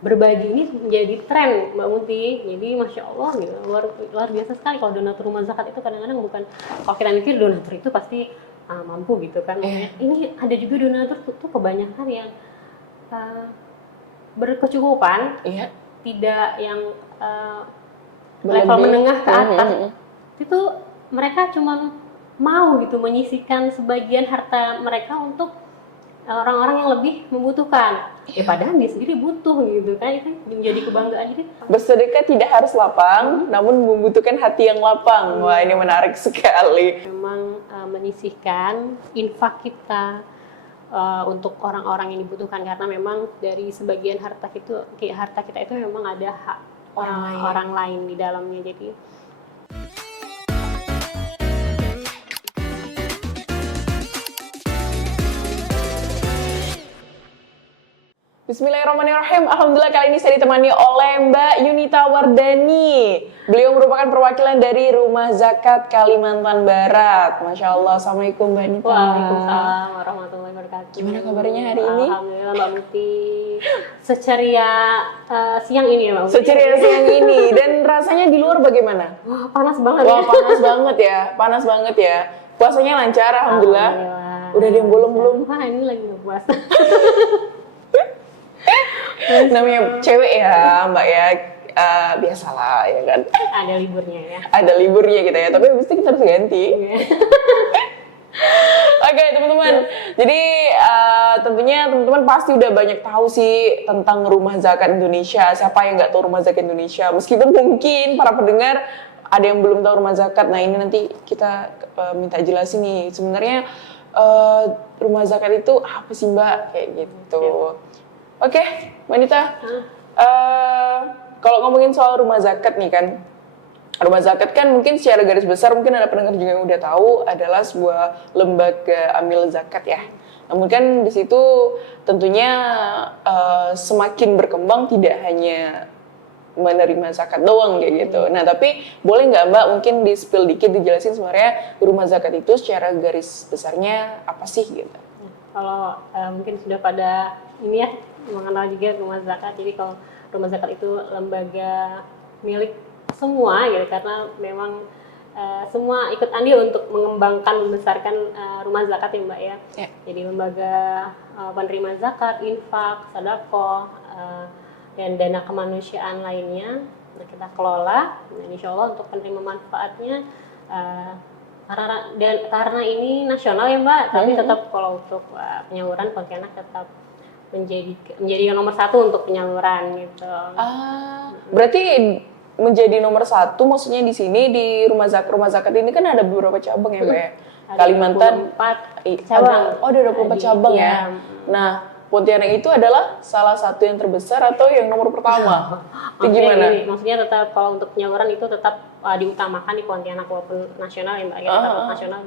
berbagi ini menjadi tren Mbak Muti. Jadi Masya Allah gitu, luar biasa sekali kalau donatur rumah zakat itu kadang-kadang bukan, kalau kita mikir donatur itu pasti mampu gitu kan. Ini ada juga donatur tuh kebanyakan yang berkecukupan, tidak yang level menengah ke atas. Itu mereka cuma mau gitu menyisihkan sebagian harta mereka untuk orang-orang yang lebih membutuhkan. Padahal dia sendiri butuh gitu kan, itu menjadi kebanggaan. Jadi bersedekah tidak harus lapang, namun membutuhkan hati yang lapang. Wah, ini menarik sekali. Memang menyisihkan infak kita untuk orang-orang yang dibutuhkan, karena memang dari sebagian harta kita itu memang ada hak orang lain di dalamnya. Jadi Bismillahirrahmanirrahim. Alhamdulillah kali ini saya ditemani oleh Mbak Yunita Wardani. Beliau merupakan perwakilan dari Rumah Zakat Kalimantan Barat. Masya Allah. Assalamualaikum Mbak Yunita. Waalaikumsalam warahmatullahi wabarakatuh. Gimana kabarnya hari ini? Alhamdulillah Mbak Muti. Seceria siang ini ya Mbak Muti. Seceria siang ini. Dan rasanya di luar bagaimana? Wah, panas banget. Wah, panas banget ya. Panas banget ya. Puasanya lancar, alhamdulillah. Udah ada yang belum? Wah, ini lagi nggak puasa. Namanya cewek ya Mbak ya, biasalah ya kan. Ada liburnya ya. Ada liburnya kita ya, tapi habis itu kita harus ganti. Oke teman-teman, jadi tentunya teman-teman pasti udah banyak tahu sih tentang Rumah Zakat Indonesia. Siapa yang nggak tahu Rumah Zakat Indonesia? Meskipun mungkin para pendengar ada yang belum tahu Rumah Zakat. Nah ini nanti kita minta jelasin nih sebenarnya Rumah Zakat itu apa sih Mbak, kayak gitu. Oke, Mbak Nita, kalau ngomongin soal rumah zakat nih kan, rumah zakat kan mungkin secara garis besar mungkin ada pendengar juga yang udah tahu adalah sebuah lembaga amil zakat ya. Namun kan di situ tentunya semakin berkembang tidak hanya menerima zakat doang kayak gitu. Nah tapi boleh nggak Mbak mungkin di spill dikit dijelasin sebenarnya rumah zakat itu secara garis besarnya apa sih gitu? Kalau mungkin sudah pada ini ya mengenal juga rumah zakat. Jadi kalau rumah zakat itu lembaga milik semua gitu, karena memang semua ikut andil untuk mengembangkan, membesarkan rumah zakat ya Mbak ya. Jadi lembaga penerima zakat, infak, sedekah, dan dana kemanusiaan lainnya kita kelola. Nah, insya Allah untuk penerima manfaatnya karena ini nasional ya Mbak, tapi tetap kalau untuk penyaluran Pontianak tetap menjadi yang nomor satu untuk penyaluran gitu. Berarti menjadi nomor satu maksudnya di sini di rumah zakat ini kan ada beberapa cabang ya Mbak ya? Kalimantan 24 cabang. Ada 24 cabang ya. Nah, Pontianak itu adalah salah satu yang terbesar atau yang nomor pertama? Itu gimana? Maksudnya tetap kalau untuk penyaluran itu tetap diutamakan di Pontianak walaupun nasional ya Mbak. Tetap nasional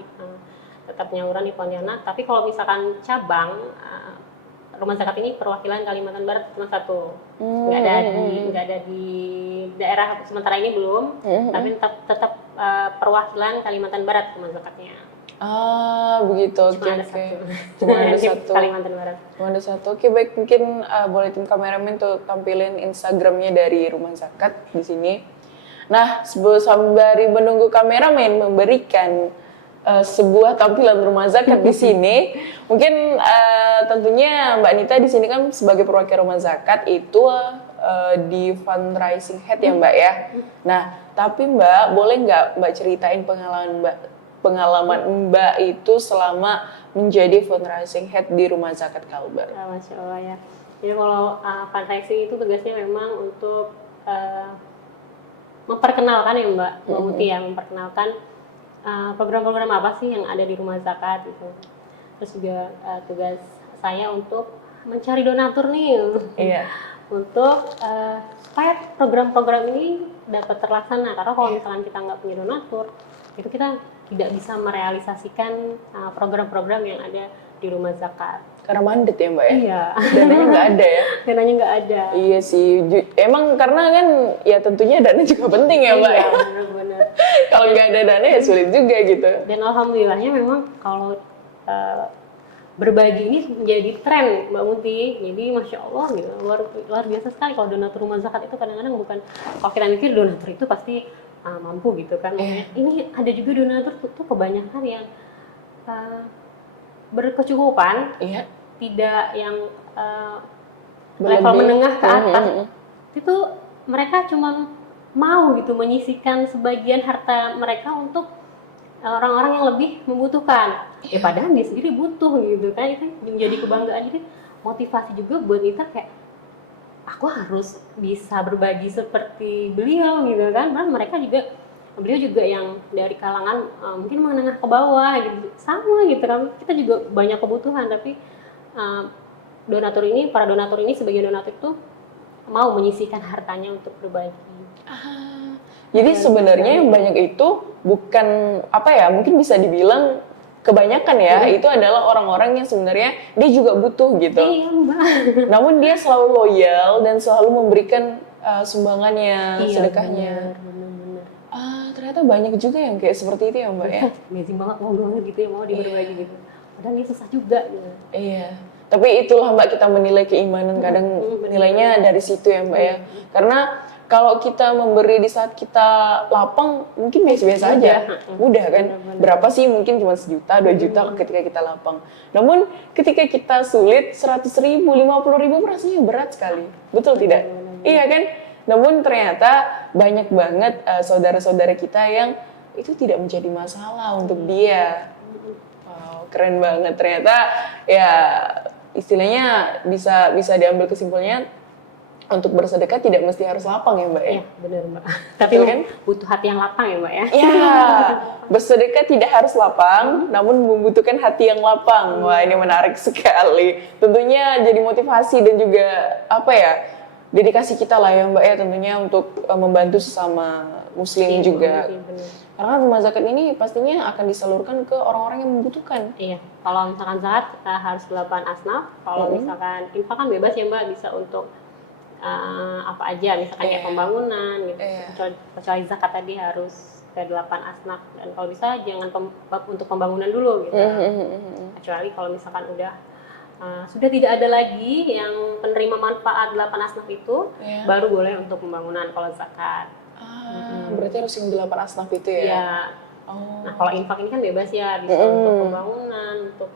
tetap penyaluran di Pontianak. Tapi kalau misalkan cabang rumah zakat ini perwakilan Kalimantan Barat cuma satu, nggak ada di daerah sementara ini belum, tapi tetap perwakilan Kalimantan Barat rumah zakatnya. Begitu. Cuma ada satu. Cuma ada satu. Kalimantan Barat. Cuma ada satu. Oke baik, mungkin boleh tim kameramen tuh tampilin Instagramnya dari rumah zakat di sini. Nah sembari menunggu kameramen memberikan sebuah tampilan rumah zakat di sini, mungkin tentunya Mbak Nita di sini kan sebagai perwakilan rumah zakat itu di fundraising head ya Mbak ya. Nah, tapi Mbak boleh nggak Mbak ceritain pengalaman Mbak itu selama menjadi fundraising head di rumah zakat Kalbar? Masya Allah ya. Jadi kalau fundraising itu tugasnya memang untuk memperkenalkan ya Mbak Muti ya, memperkenalkan program-program apa sih yang ada di rumah zakat gitu. Terus juga tugas saya untuk mencari donatur nih. Untuk supaya program-program ini dapat terlaksana, karena kalau misalkan kita nggak punya donatur itu kita tidak bisa merealisasikan program-program yang ada di rumah zakat. Karena mandat ya Mbak ya? Iya. Dananya nggak ada ya? Dananya nggak ada. Iya sih, emang karena kan ya tentunya dana juga penting ya Mbak. Iya, benar-benar. Kalau nggak ada dana ya sulit juga gitu. Dan alhamdulillahnya memang kalau berbagi ini menjadi tren Mbak Munti. Jadi masya Allah gitu, luar biasa sekali kalau donatur rumah zakat itu kadang-kadang bukan, kalau kita mikir donatur itu pasti mampu gitu kan. Ini ada juga donatur tuh kebanyakan yang berkecukupan, tidak yang level menengah ke atas. Itu mereka cuma mau gitu menyisihkan sebagian harta mereka untuk orang-orang yang lebih membutuhkan. Ya padahal dia sendiri butuh gitu kan, itu menjadi kebanggaan. Jadi motivasi juga buat kita kayak aku harus bisa berbagi seperti beliau gitu kan. Karena beliau juga yang dari kalangan mungkin menengah ke bawah gitu, sama gitu kan. Kita juga banyak kebutuhan, tapi para donatur ini sebagian donatur tuh mau menyisihkan hartanya untuk berbagi. Jadi sebenarnya yang banyak itu bukan mungkin bisa dibilang kebanyakan ya, itu adalah orang-orang yang sebenarnya dia juga butuh gitu. Iya, Mbak. Namun dia selalu loyal dan selalu memberikan sumbangannya, sedekahnya. Benar. Ternyata banyak juga yang kayak seperti itu ya Mbak ya. Amazing banget, mau banget gitu ya, mau berbagi gitu. Padahal ini susah juga gitu. Iya. Tapi itulah Mbak, kita menilai keimanan kadang nilainya dari situ ya Mbak ya. Karena kalau kita memberi di saat kita lapang mungkin biasa-biasa aja, mudah kan. Berapa sih, mungkin cuma 1 juta, 2 juta ketika kita lapang. Namun ketika kita sulit 100.000, 50.000 rasanya berat sekali, betul tidak? Iya kan? Namun ternyata banyak banget saudara-saudara kita yang itu tidak menjadi masalah untuk dia. Wow, keren banget ternyata ya, istilahnya bisa diambil kesimpulannya. Untuk bersedekah tidak mesti harus lapang ya Mbak ya? Iya, benar Mbak. Tapi kan butuh hati yang lapang ya Mbak ya? Iya, bersedekah tidak harus lapang, namun membutuhkan hati yang lapang. Wah, ini menarik sekali. Tentunya jadi motivasi dan juga dedikasi kita lah ya Mbak ya, tentunya untuk membantu sesama muslim juga. Karena rumah zakat ini pastinya akan disalurkan ke orang-orang yang membutuhkan. Iya, kalau misalkan zakat kita harus 8 asnaf, kalau misalkan infak kan bebas ya Mbak, bisa untuk apa aja, misalkan kayak pembangunan gitu. Kecuali zakat tadi harus ke 8 asnaf, dan kalau bisa jangan untuk pembangunan dulu gitu. Kecuali kalau misalkan sudah tidak ada lagi yang penerima manfaat 8 asnaf itu, baru boleh untuk pembangunan kalau zakat. Berarti harus yang 8 asnaf itu ya? Iya. Nah kalau infak ini kan bebas ya, bisa untuk pembangunan, untuk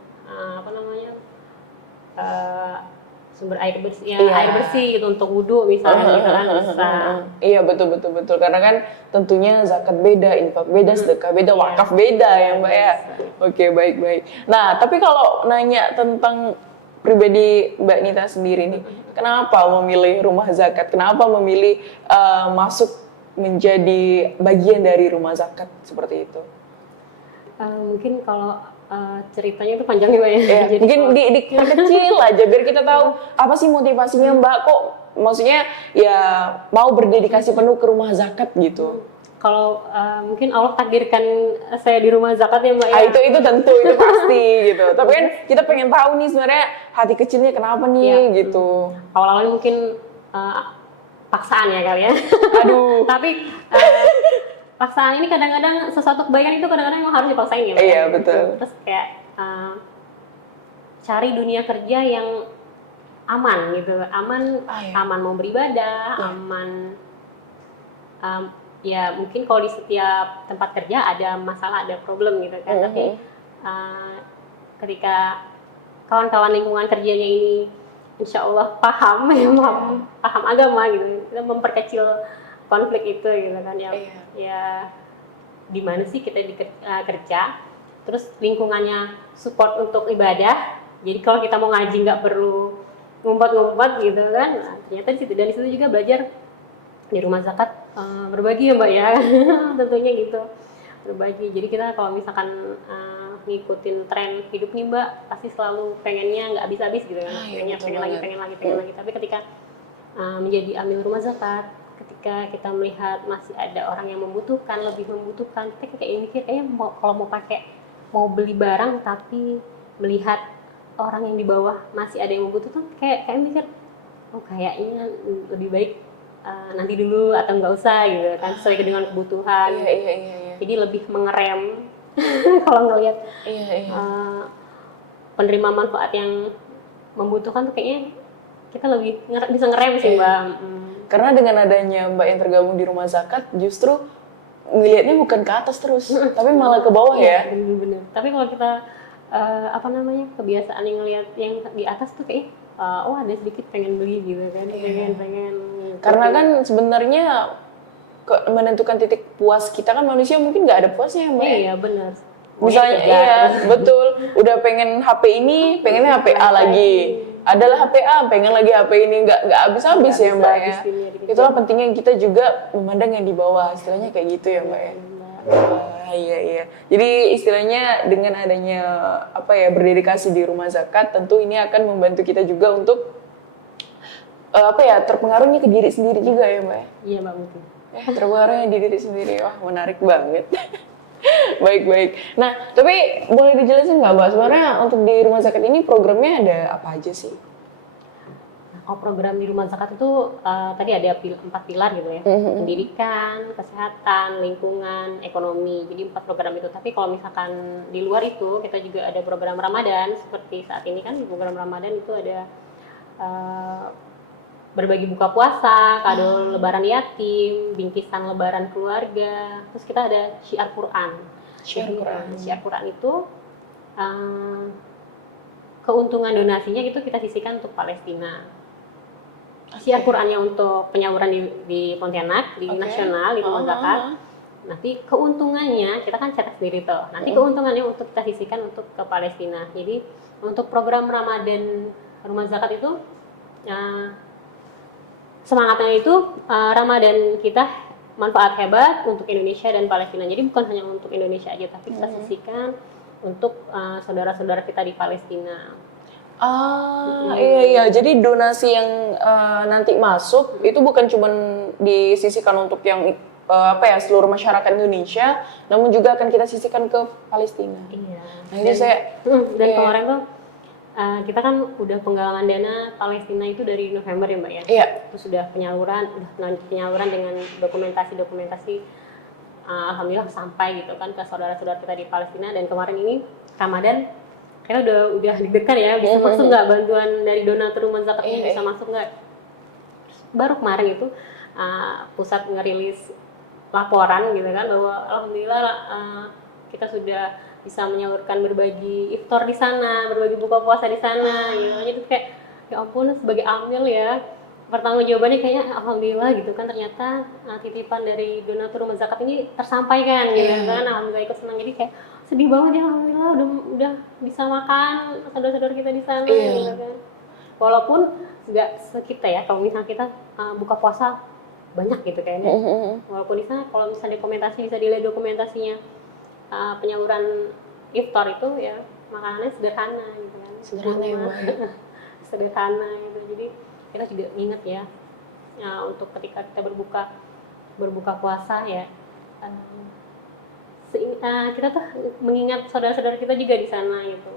sumber air bersih, air bersih gitu, untuk wudhu misalnya gitu kan bisa. Iya betul. Karena kan tentunya zakat beda, infak beda, sedekah beda, wakaf beda ya Mbak ya. Oke, baik. Nah tapi kalau nanya tentang pribadi Mbak Nita sendiri nih, kenapa memilih rumah zakat? Kenapa memilih masuk menjadi bagian dari rumah zakat seperti itu? Mungkin kalau ceritanya itu panjang nih Mbak ya. Jadi mungkin di kecil aja biar kita tahu apa sih motivasinya Mbak, kok maksudnya ya mau berdedikasi penuh ke rumah zakat gitu. Kalau mungkin Allah takdirkan saya di rumah zakat ya Mbak ya. Itu tentu, itu pasti gitu. Tapi kan kita pengen tahu nih sebenarnya hati kecilnya kenapa nih gitu. Awal-awalnya mungkin paksaan ya kali ya. Aduh. Tapi paksaan ini kadang-kadang, sesuatu kebaikan itu kadang-kadang memang harus dipaksain ya Mbak. Iya betul. Terus kayak cari dunia kerja yang aman gitu, aman mau beribadah, aman. Ya mungkin kalau di setiap tempat kerja ada masalah, ada problem gitu kan. Tapi ketika kawan-kawan lingkungan kerjanya ini insya Allah paham agama gitu, kita memperkecil konflik itu gitu kan ya di mana sih kita kerja, terus lingkungannya support untuk ibadah, jadi kalau kita mau ngaji nggak perlu ngumpet-ngumpet gitu kan. Nah, ternyata di situ, dan di situ juga belajar di rumah zakat berbagi ya Mbak ya. Tentunya gitu, berbagi. Jadi kita kalau misalkan ngikutin tren hidup nih Mbak, pasti selalu pengennya nggak habis-habis gitu kan. Pengen lagi. Tapi ketika menjadi amil rumah zakat, ketika kita melihat masih ada orang yang membutuhkan, lebih membutuhkan, kita kayak mikir kayaknya kalau mau beli barang tapi melihat orang yang di bawah masih ada yang membutuhkan, kayak mikir kayaknya lebih baik nanti dulu atau nggak usah gitu kan, sesuai dengan kebutuhan. Jadi lebih mengerem kalau ngelihat penerima manfaat yang membutuhkan tuh kayaknya kita lebih bisa ngerem sih Mbak. Karena dengan adanya Mbak yang tergabung di Rumah Zakat, justru ngelihatnya bukan ke atas terus, tapi malah ke bawah ya. Bener-bener. Tapi kalau kita kebiasaan yang ngelihat yang di atas tuh kayak oh ada sedikit pengen beli gitu kan, pengen. Karena kan sebenarnya menentukan titik puas kita kan manusia mungkin nggak ada puasnya Mbak. Iya benar. Misalnya iya betul, udah pengen HP ini, pengennya HP A lagi. Adalah HP A, pengen lagi HP ini, nggak habis-habis ya Mbak ya. Itulah pentingnya kita juga memandang yang di bawah, istilahnya kayak gitu ya Mbak ya. Iya. Jadi istilahnya dengan adanya berdedikasi di Rumah Zakat, tentu ini akan membantu kita juga untuk terpengaruhnya ke diri sendiri juga ya Mbak ya. Iya Mbak mungkin. Terpengaruhnya di diri sendiri, wah menarik banget. Baik. Nah, tapi boleh dijelasin nggak Mbak, sebenarnya untuk di Rumah Zakat ini programnya ada apa aja sih? Oh, program di Rumah Zakat itu tadi ada 4 pilar gitu ya. Pendidikan, kesehatan, lingkungan, ekonomi. Jadi 4 program itu. Tapi kalau misalkan di luar itu, kita juga ada program Ramadan. Seperti saat ini kan di program Ramadan itu ada berbagi buka puasa, kado lebaran yatim, bingkisan lebaran keluarga. Terus kita ada syiar Quran. Syiar Quran itu keuntungan donasinya itu kita sisihkan untuk Palestina. Syiar Qurannya untuk penyaluran di Pontianak, di nasional, di Rumah Zakat. Nanti keuntungannya kita kan cetak sendiri tuh. Nanti keuntungannya untuk kita sisihkan untuk ke Palestina. Jadi untuk program Ramadan Rumah Zakat itu semangatnya itu Ramadan kita manfaat hebat untuk Indonesia dan Palestina. Jadi bukan hanya untuk Indonesia aja, tapi kita sisihkan untuk saudara-saudara kita di Palestina. Iya. Jadi donasi yang nanti masuk itu bukan cuma disisihkan untuk yang seluruh masyarakat Indonesia, namun juga akan kita sisihkan ke Palestina. Iya. Nah, ini kemarin tuh kita kan udah penggalangan dana Palestina itu dari November ya Mbak ya. Iya. Terus sudah penyaluran dengan dokumentasi. Alhamdulillah sampai gitu kan ke saudara-saudara kita di Palestina, dan kemarin ini Ramadan kita udah deg-degan ya, bisa masuk nggak bantuan dari donatur Rumah Zakat ini, bisa masuk nggak? Baru kemarin itu pusat ngerilis laporan gitu kan bahwa alhamdulillah kita sudah bisa menyalurkan berbagi iftar di sana, berbagi buka puasa di sana gitu. Jadi kayak ya ampun, sebagai amil ya pertanggungjawabannya kayaknya alhamdulillah gitu kan, ternyata titipan dari donatur Rumah Zakat ini tersampaikan gitu kan. Alhamdulillah ikut senang, jadi kayak sedih banget ya, alhamdulillah udah bisa makan saudara-saudara kita di sana gitu kan. Walaupun nggak sekita ya, kalau misalnya kita buka puasa banyak gitu kayaknya. Walaupun di sana kalau misalnya dokumentasi bisa dilihat dokumentasinya penyaluran iftar itu ya makanannya sederhana gitu kan. Sederhana ya Mbak. Sederhana gitu. Jadi kita juga ingat ya untuk ketika kita berbuka puasa ya kita tuh mengingat saudara-saudara kita juga di sana gitu.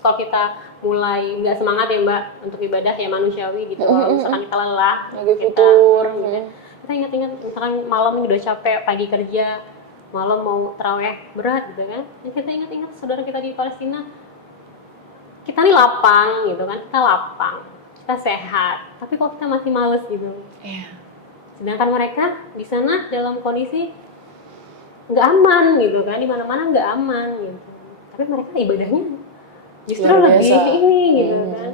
Kalau kita mulai nggak semangat ya Mbak untuk ibadah ya manusiawi gitu, kalau misalkan kita lelah, lagi futur, kita ingat-ingat misalkan malam udah capek, pagi kerja, malam mau taraweh berat gitu kan, ya kita ingat-ingat saudara kita di Palestina, kita nih lapang gitu kan, kita sehat, tapi kok kita masih males gitu. Sedangkan mereka di sana dalam kondisi nggak aman gitu kan, di mana-mana nggak aman gitu, tapi mereka ibadahnya justru lebih ini gitu kan.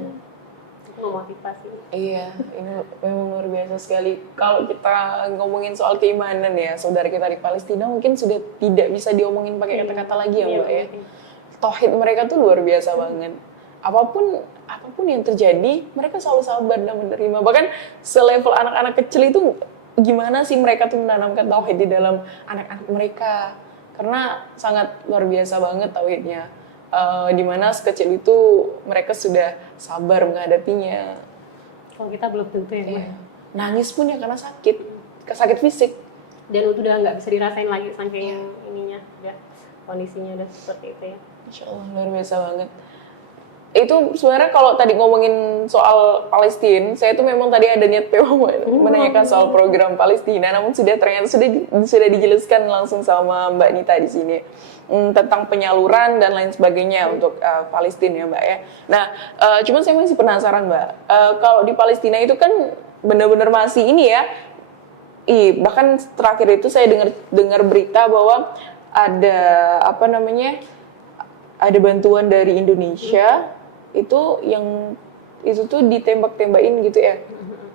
Memotivasi. Iya, ini memang luar biasa sekali. Kalau kita ngomongin soal keimanan ya, saudara kita di Palestina mungkin sudah tidak bisa diomongin pakai kata-kata lagi ya Mbak ya. Tauhid mereka tuh luar biasa banget. Apapun yang terjadi, mereka selalu sabar dan menerima. Bahkan selevel anak-anak kecil itu gimana sih mereka tuh menanamkan tauhid di dalam anak-anak mereka. Karena sangat luar biasa banget tauhidnya. Dimana sekecil itu mereka sudah sabar menghadapinya. Kalau kita belum tentu ya. Nangis pun ya karena sakit fisik. Dan udah nggak bisa dirasain lagi saking ininya, udah kondisinya udah seperti itu ya. Insya Allah luar biasa banget. Itu sebenarnya kalau tadi ngomongin soal Palestina, saya tuh memang tadi ada niat pengen menanyakan soal program Palestina, namun ternyata sudah dijelaskan langsung sama Mbak Nita di sini tentang penyaluran dan lain sebagainya untuk Palestina ya Mbak ya. Nah, cuman saya masih penasaran Mbak, kalau di Palestina itu kan benar-benar masih ini ya, bahkan terakhir itu saya dengar berita bahwa ada apa namanya, ada bantuan dari Indonesia itu yang itu tuh ditembak-tembakin gitu ya,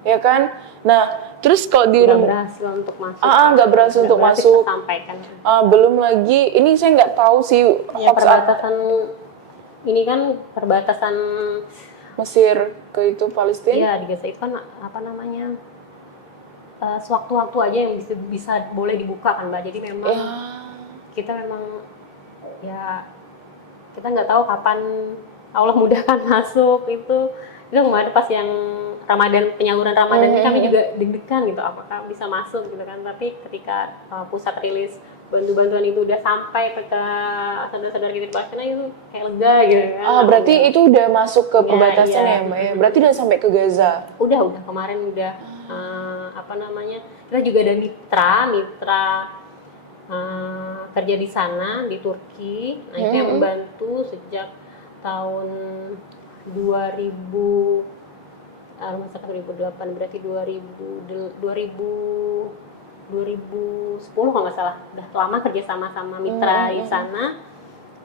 ya kan? Nah, terus kalau di nggak berhasil untuk masuk. nggak berhasil untuk masuk. Sampaikan. Belum lagi, ini saya nggak tahu sih Ya, perbatasan ini kan perbatasan Mesir ke itu Palestina. Iya, di Gaza itu kan apa namanya, sewaktu-waktu aja yang bisa boleh dibuka kan Mbak. Jadi memang kita memang ya kita nggak tahu kapan Allah mudahkan masuk itu kemarin pas yang Ramadan, penyaluran Ramadan kami juga deg-degan gitu apakah bisa masuk gitu kan, tapi ketika pusat rilis bantuan itu udah sampai ke saudara-saudara kita di Palestina itu kayak lega gitu kan. Berarti itu udah masuk ke perbatasan ya Mbak ya? Berarti udah sampai ke Gaza? Udah kemarin udah apa namanya, kita juga ada mitra kerja di sana di Turki. Nah itu yang membantu sejak tahun 2000 masa 2008 berarti 2010 kalau nggak salah. Udah lama kerja sama mitra di sana.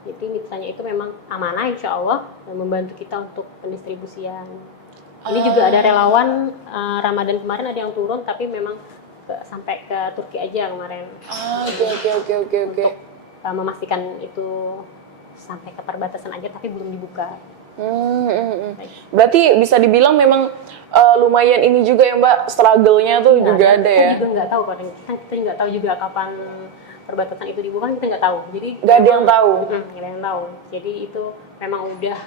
Jadi mitranya itu memang amanah insya Allah dan membantu kita untuk pendistribusian. Ini juga ada relawan Ramadan kemarin ada yang turun tapi memang sampai ke Turki aja kemarin. Oke. Untuk memastikan itu sampai ke perbatasan aja tapi belum dibuka. Berarti bisa dibilang memang lumayan ini juga ya Mbak, struggle-nya tuh juga ada ya? Kita juga nggak tahu kan, kita nggak tahu juga kapan perbatasan itu dibuka, kita nggak tahu. Jadi nggak ada yang tahu. Nggak ada yang tahu. Jadi itu memang udah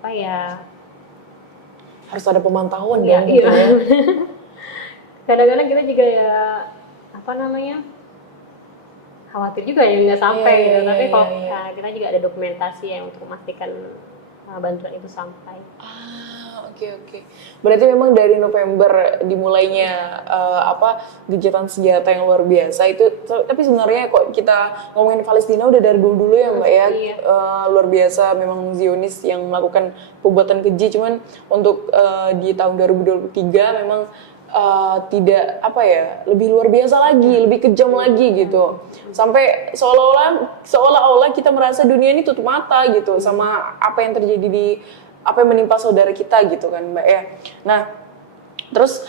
apa ya? Harus ada pemantauan ya. Gitu ya. Kadang-kadang kita juga ya apa namanya? Khawatir juga ya nggak sampai gitu. Tapi kalau kita juga ada dokumentasi ya untuk memastikan bantuan itu sampai. Oke. Berarti memang dari November dimulainya gencatan senjata yang luar biasa itu. Tapi sebenarnya kok kita ngomongin Palestina udah dari dulu ya Mbak ya. Luar biasa memang Zionis yang melakukan perbuatan keji. Cuman untuk di tahun 2023 memang tidak lebih luar biasa lagi, lebih kejam lagi gitu. Sampai seolah-olah kita merasa dunia ini tutup mata gitu sama apa yang terjadi apa yang menimpa saudara kita gitu kan Mbak ya. Nah, terus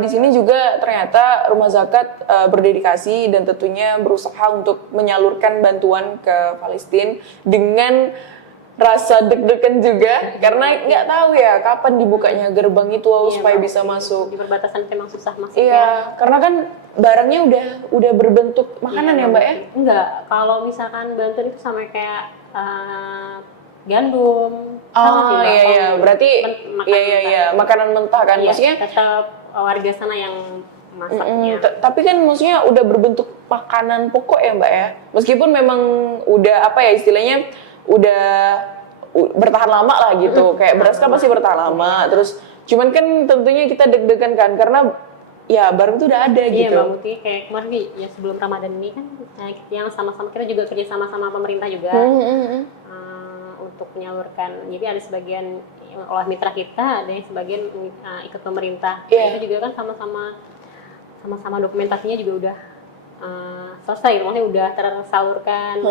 di sini juga ternyata Rumah Zakat berdedikasi dan tentunya berusaha untuk menyalurkan bantuan ke Palestina dengan rasa deg-degan juga karena nggak tahu ya kapan dibukanya gerbang itu supaya bisa masuk. Di perbatasan memang susah masuknya. Iya, karena kan barangnya udah berbentuk makanan ya Mbak ya? Enggak, kalau misalkan bantuan itu sama kayak gandum. Iya, berarti makanan mentah kan, maksudnya tetap warga sana yang masaknya. Tapi kan maksudnya udah berbentuk makanan pokok ya Mbak ya, meskipun memang udah istilahnya udah bertahan lama lah gitu, kayak beras kan pasti bertahan lama, terus cuman kan tentunya kita deg-degan kan karena ya barang itu udah ada gitu. Iya Mbak Muti, kayak kemarin ya sebelum Ramadan ini kan yang sama-sama kita juga kerja sama pemerintah juga untuk menyalurkan. Jadi ada sebagian olah mitra kita, ada yang sebagian ikut pemerintah. Kita juga kan sama-sama dokumentasinya juga udah selesai, maksudnya udah tersalurkan.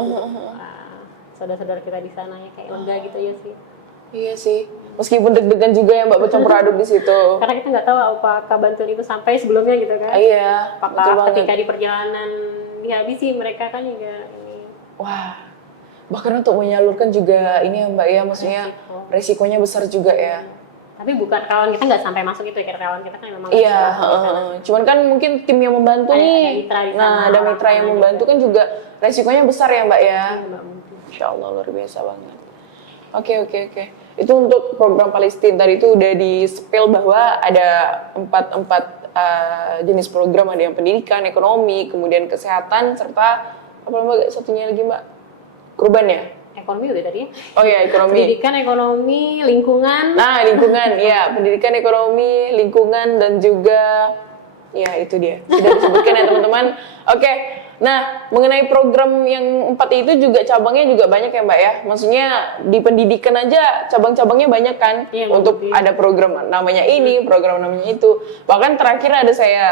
Saudara-saudara kita di sana ya kayak lega gitu ya sih. Iya sih, meskipun deg-degan juga ya Mbak bercampur aduk di situ. Karena kita nggak tahu apakah bantuan itu sampai sebelumnya gitu kan. Iya. Apakah ketika di perjalanan dihabisi mereka kan juga ini. Wah, bahkan untuk menyalurkan juga ini ya Mbak ya, maksudnya resikonya besar juga ya. Tapi bukan kawan kita nggak sampai masuk itu ya, kawan kita kan memang. Iya, cuman kan mungkin tim yang membantu nih. Ada mitra yang membantu kan juga resikonya besar ya Mbak ya. Insya Allah luar biasa banget. Oke. Itu untuk program Palestina tadi itu udah di-spill bahwa ada empat jenis program, ada yang pendidikan, ekonomi, kemudian kesehatan, serta apa Mbak satunya lagi Mbak? Kurban ya? ekonomi udah tadi ya. Oh ya, ekonomi. Pendidikan, ekonomi, lingkungan. Nah, lingkungan, ya, pendidikan, ekonomi, lingkungan, dan juga, ya itu dia, sudah disebutkan ya teman-teman. Oke, nah mengenai program yang 4 itu juga cabangnya juga banyak ya Mbak ya. Maksudnya di pendidikan aja cabang-cabangnya banyak kan, Iya, untuk betul. ada program namanya ini, program namanya itu. Bahkan terakhir ada saya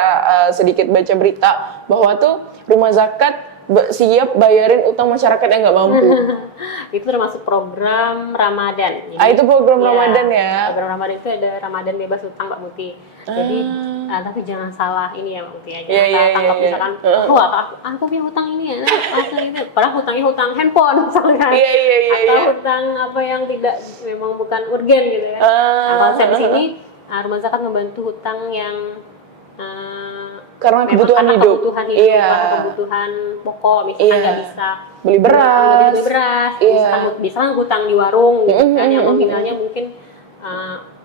sedikit baca berita bahwa tuh rumah zakat siap bayarin utang masyarakat yang nggak mampu. Itu termasuk program Ramadan. Jadi, Itu program Ramadan ya. Program Ramadan itu ada Ramadan bebas utang Mbak Muti. Jadi tapi jangan salah ini ya Mbak Muti ya. Jangan salah tangkap misalkan, oh aku punya hutang ini ya, langsung itu. Padahal hutangnya hutang handphone misalkan. Atau hutang apa yang tidak memang bukan urgen gitu ya. Nah, konsep di sini rumah zakat membantu hutang yang karena kebutuhan hidup, karena kebutuhan pokok, misalkan nggak bisa beli beras, misalkan hutang di warung, gitu kan, yang nominalnya mungkin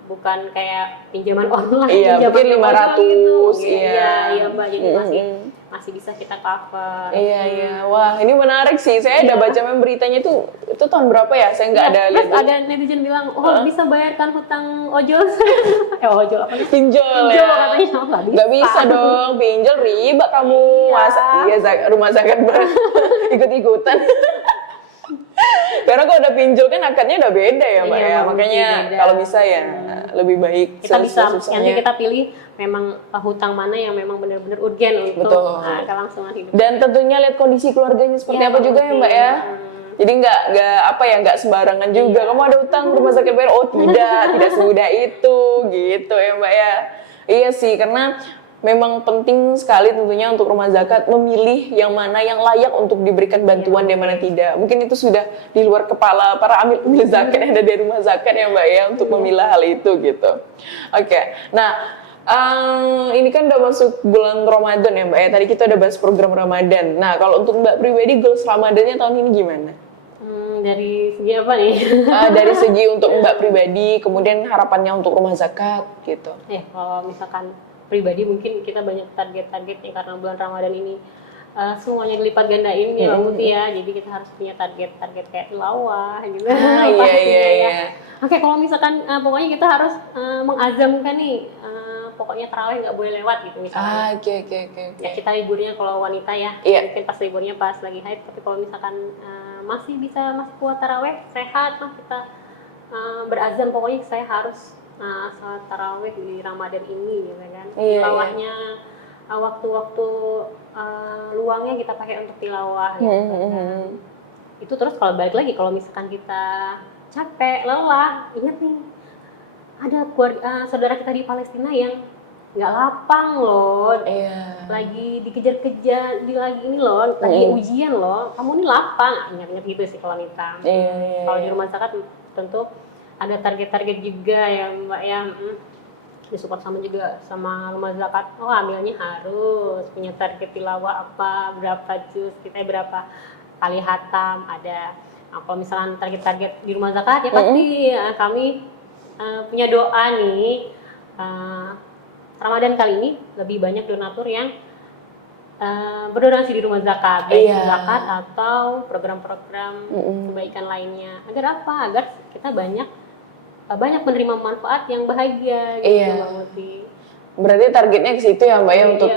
bukan kayak pinjaman online, mungkin 500, gitu. Iya Mbak, jadi masih bisa kita cover. Iya, wah ini menarik sih. Saya udah baca beritanya itu tahun berapa ya? Saya nggak ada lihat. Terus ada netizen bilang, bisa bayarkan hutang ojol. Ojol apa sih? Pinjol ya. Katanya nggak bisa dong, pinjol riba kamu. Masa rumah zakat ikut-ikutan. Karena kalau udah pinjol kan akadnya udah beda ya Mbak ya. Makanya kalau bisa ya lebih baik kita bisa nanti kita pilih memang hutang mana yang memang benar-benar urgen untuk kelangsungan hidup. Dan tentunya lihat kondisi keluarganya seperti apa juga ya Mbak ya. Jadi nggak sembarangan juga. Kamu ada utang rumah sakit bayar? Oh tidak semudah itu gitu ya Mbak ya. Iya sih, karena memang penting sekali tentunya untuk rumah zakat memilih yang mana yang layak untuk diberikan bantuan dan mana tidak. Mungkin itu sudah di luar kepala para amil zakat yang ada di rumah zakat ya Mbak ya untuk memilah hal itu gitu. Oke, nah ini kan udah masuk bulan Ramadan ya Mbak ya. Tadi kita udah bahas program Ramadan. Nah kalau untuk Mbak pribadi goals Ramadannya tahun ini gimana? Dari segi apa nih? Dari segi untuk Mbak pribadi, kemudian harapannya untuk rumah zakat gitu. Ya kalau misalkan pribadi mungkin kita banyak target-targetnya karena bulan Ramadan ini semuanya dilipat gandain ya Mbak Muti ya. Jadi kita harus punya target-target kayak tilawah gitu. Iya. Oke, kalau misalkan pokoknya kita harus mengazamkan nih pokoknya tarawih nggak boleh lewat gitu misalkan. Oke. Ya kita liburnya kalau wanita ya, mungkin pas liburnya pas lagi haid. Tapi kalau misalkan masih kuat tarawih, sehat mah kita berazam pokoknya saya harus salat tarawih di Ramadan ini gitu kan. Tilawahnya waktu-waktu luangnya kita pakai untuk tilawah gitu kan. Itu terus kalau balik lagi kalau misalkan kita capek, lelah, ingat nih ada saudara kita di Palestina yang nggak lapang loh, lagi dikejar-kejar, lagi ujian loh, kamu ini lapang, ingat-ingat gitu sih kalau minta. Kalau di rumah zakat tentu ada target-target juga ya Mbak ya, disupport sama rumah zakat. Ambilnya harus punya target tilawah apa, berapa juz, kita berapa kali hatam ada. Nah, kalau misalnya target-target di rumah zakat ya pasti kami punya doa nih. Ramadan kali ini lebih banyak donatur yang berdonasi di rumah zakat, baik zakat atau program-program kebaikan lainnya. Agar apa? Agar kita banyak menerima manfaat yang bahagia gitu Mbak Muti. Berarti targetnya ke situ ya Mbak ya untuk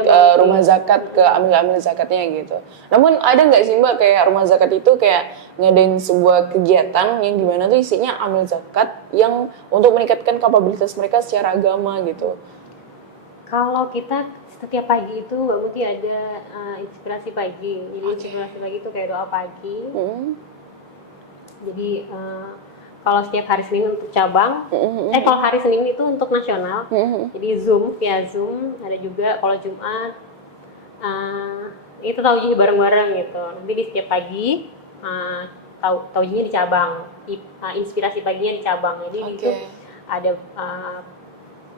rumah zakat ke amil-amil zakatnya gitu. Namun ada nggak sih Mbak kayak rumah zakat itu kayak ngadain sebuah kegiatan yang dimana tuh isinya amil zakat yang untuk meningkatkan kapabilitas mereka secara agama gitu? Kalau kita setiap pagi itu Mbak Muti ada inspirasi pagi. Jadi inspirasi pagi itu kayak doa pagi. Jadi kalau setiap hari Senin untuk cabang, kalau hari Senin itu untuk nasional, jadi via Zoom, ada juga kalau Jumat, itu taujiah bareng-bareng gitu. Nanti di setiap pagi, taujiahnya di cabang, inspirasi paginya di cabang. Jadi itu ada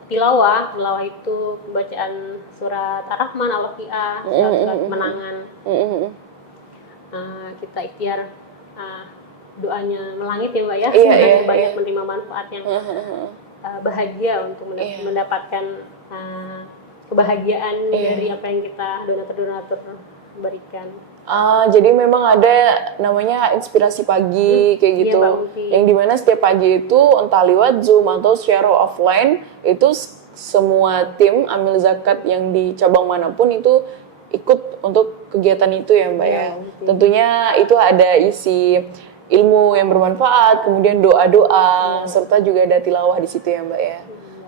tilawah itu bacaan surat Ar-Rahman, Al-Waqiah, surat kemenangan. Kita ikhtiar doanya melangit ya Mbak ya, banyak menerima manfaat yang bahagia untuk mendapatkan kebahagiaan dari apa yang kita donatur berikan. Jadi memang ada namanya inspirasi pagi kayak iya, gitu, Mbak Uti. yang dimana setiap pagi itu entah lewat Zoom atau secara offline itu semua tim amil zakat yang di cabang manapun itu ikut untuk kegiatan itu ya Mbak Iya, ya. Mbak Uti. Tentunya itu ada isi ilmu yang bermanfaat, kemudian doa-doa, serta juga ada tilawah di situ ya Mbak ya.